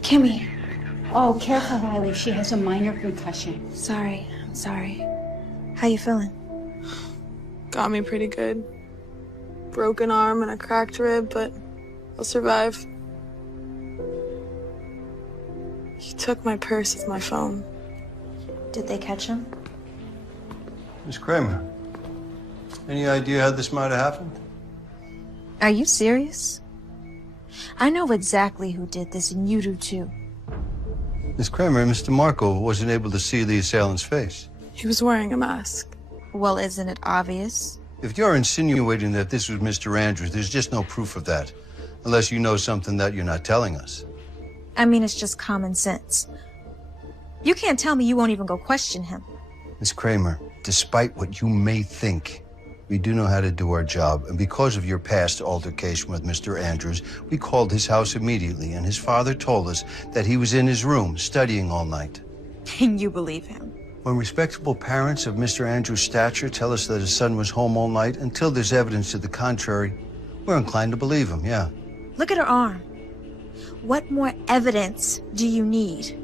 Kimmy. Oh, careful, Riley. She has a minor concussion. Sorry. I'm sorry. How you feeling? Got me pretty good. Broken arm and a cracked rib, but I'll survive. He took my purse with my phone. Did they catch him? Miss Kramer, any idea how this might have happened? Are you serious? I know exactly who did this, and you do too. Miss Kramer, Mr. Marco wasn't able to see the assailant's face. He was wearing a mask. Well, isn't it obvious? If you're insinuating that this was Mr. Andrews, there's just no proof of that. Unless you know something that you're not telling us. I mean, it's just common sense. You can't tell me you won't even go question him. Miss Kramer, despite what you may think, we do know how to do our job. And because of your past altercation with Mr. Andrews, we called his house immediately, and his father told us that he was in his room studying all night. And you believe him? When respectable parents of Mr. Andrews' stature tell us that his son was home all night, until there's evidence to the contrary, we're inclined to believe him, yeah. Look at her arm. What more evidence do you need?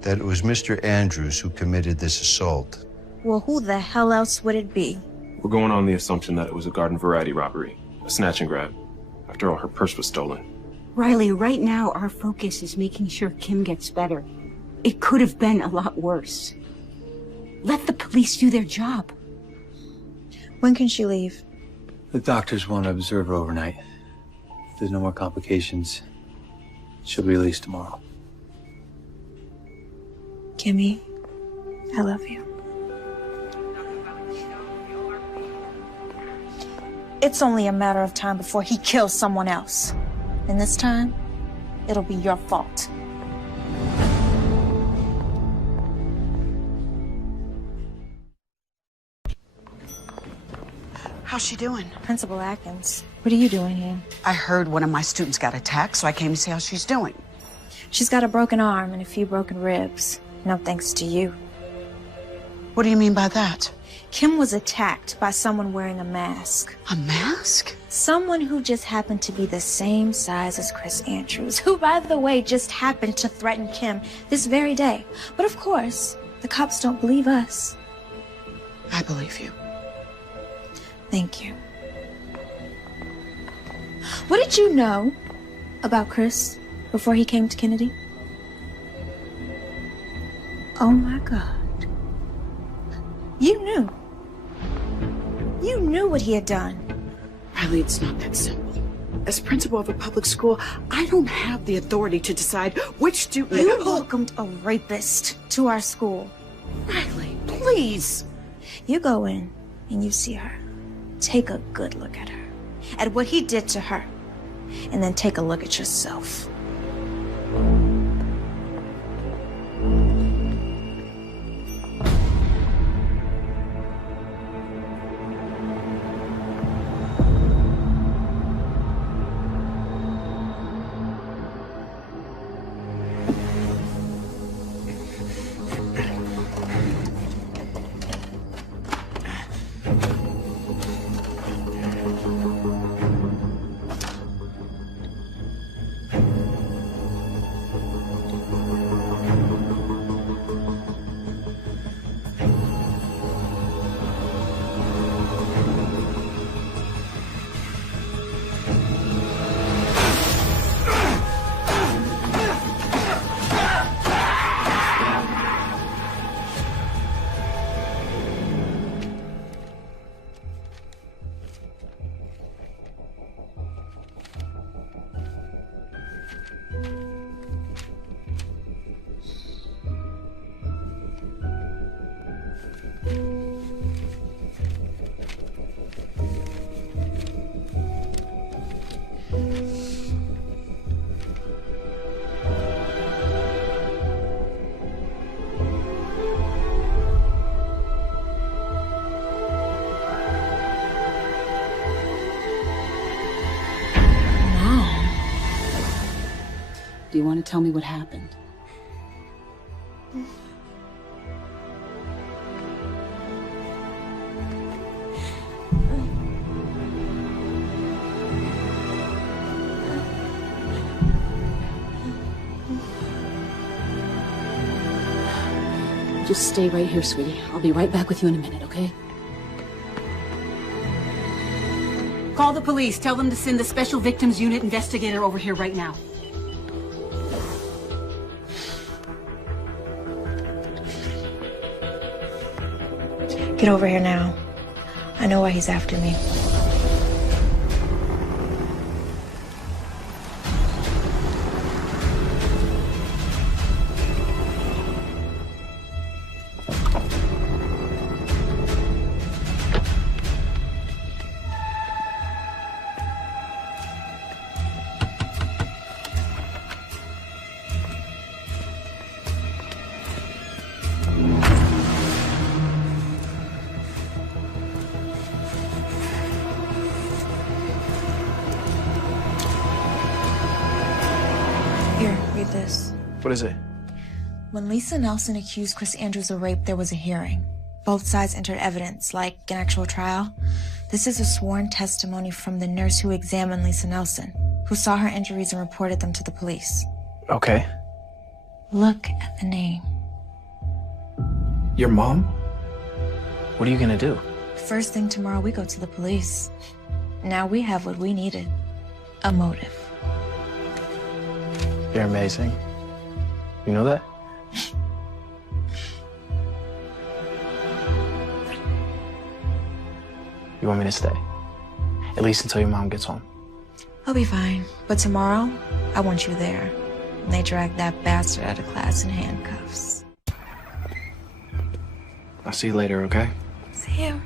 That it was Mr. Andrews who committed this assault. Well, who the hell else would it be? We're going on the assumption that it was a garden variety robbery, a snatch and grab. After all, her purse was stolen. Riley, right now our focus is making sure Kim gets better. It could have been a lot worse. Let the police do their job. When can she leave? The doctors want to observe her overnight. If there's no more complications, she'll be released tomorrow. Kimmy, I love you. It's only a matter of time before he kills someone else. And this time, it'll be your fault. How's she doing? Principal Atkins, what are you doing here? I heard one of my students got attacked, so I came to see how she's doing. She's got a broken arm and a few broken ribs. No thanks to you. What do you mean by that? Kim was attacked by someone wearing a mask. A mask? Someone who just happened to be the same size as Chris Andrews, who, by the way, just happened to threaten Kim this very day. But of course, the cops don't believe us. I believe you. Thank you. What did you know about Chris before he came to Kennedy? Oh my God. You knew. You knew what he had done. Riley, it's not that simple. As principal of a public school, I don't have the authority to decide which student... You welcomed a rapist to our school. Riley, please. You go in and you see her. Take a good look at her, at what he did to her, and then take a look at yourself. Do you want to tell me what happened? Just stay right here, sweetie. I'll be right back with you in a minute, okay? Call the police. Tell them to send the Special Victims Unit investigator over here right now. Get over here now. I know why he's after me. Here, read this. What is it? When Lisa Nelson accused Chris Andrews of rape, there was a hearing. Both sides entered evidence, like an actual trial. This is a sworn testimony from the nurse who examined Lisa Nelson, who saw her injuries and reported them to the police. Okay. Look at the name. Your mom? What are you gonna do? First thing tomorrow, we go to the police. Now we have what we needed. A motive. You're amazing. You know that? You want me to stay? At least until your mom gets home. I'll be fine. But tomorrow, I want you there. And they drag that bastard out of class in handcuffs. I'll see you later, okay? See you.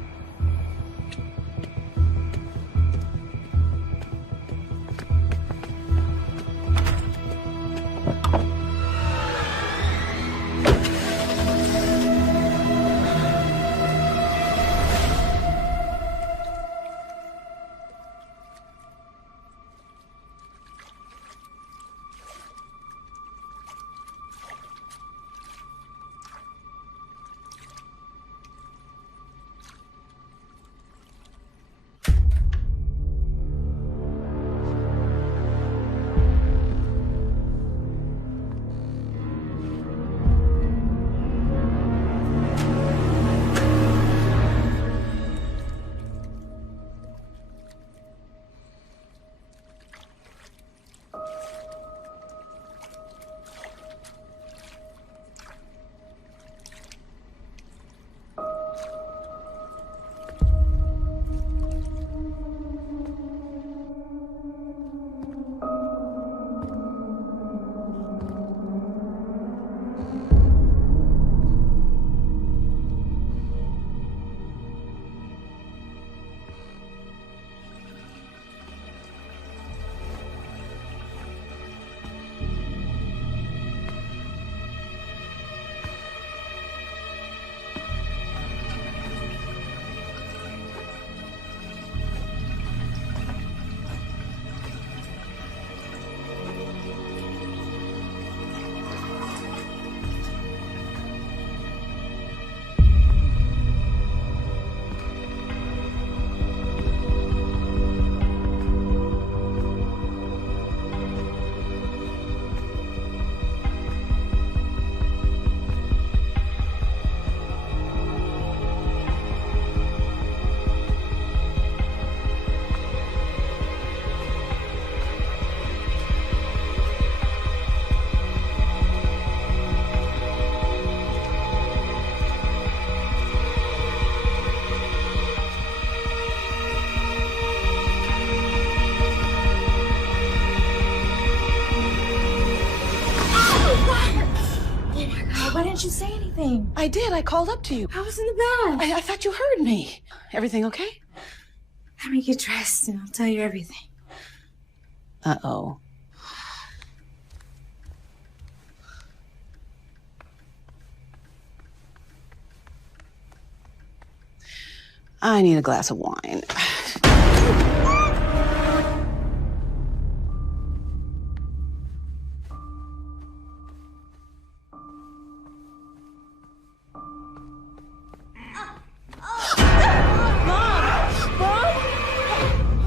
Why didn't you say anything? I did. I called up to you. I was in the bed. I thought you heard me. Everything okay? Let me get dressed and I'll tell you everything. Uh-oh. I need a glass of wine.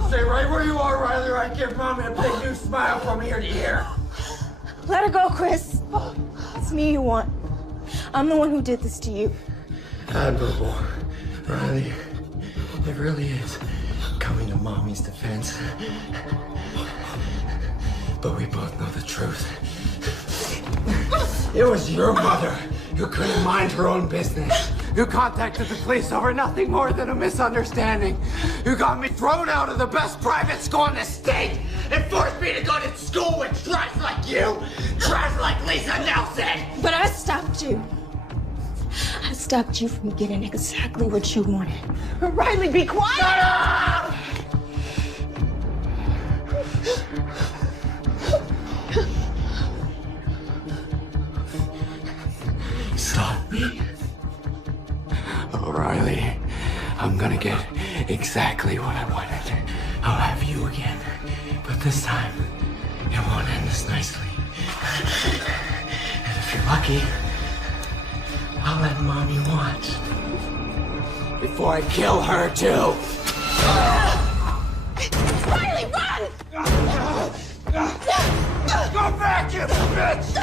Stay right where you are, Riley, or I give Mommy a big new smile from ear to ear. Let her go, Chris. It's me you want. I'm the one who did this to you. Admirable, Riley. It really is coming to Mommy's defense. But we both know the truth. It was your mother who couldn't mind her own business, who contacted the police over nothing more than a misunderstanding, who got me thrown out of the best private school in the state and forced me to go to school with trash like you, trash like Lisa Nelson. But I stopped you. I stopped you from getting exactly what you wanted. Riley, be quiet! Shut up! Stop me. Oh, Riley, I'm gonna get exactly what I wanted. I'll have you again, but this time, it won't end this nicely. And if you're lucky, I'll let Mommy watch. Before I kill her, too. Riley, run! Go back, you bitch!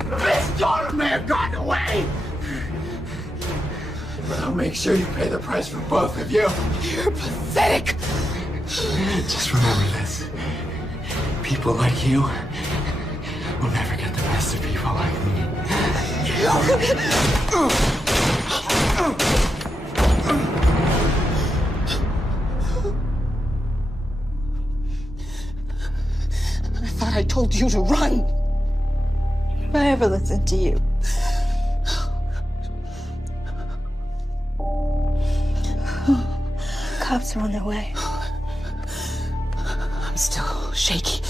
The bitch daughter may have gotten away! But I'll make sure you pay the price for both of you. You're pathetic. Just remember this. People like you will never get the best of people like me. I thought I told you to run. If I ever listened to you. Cops are on their way. I'm still shaky.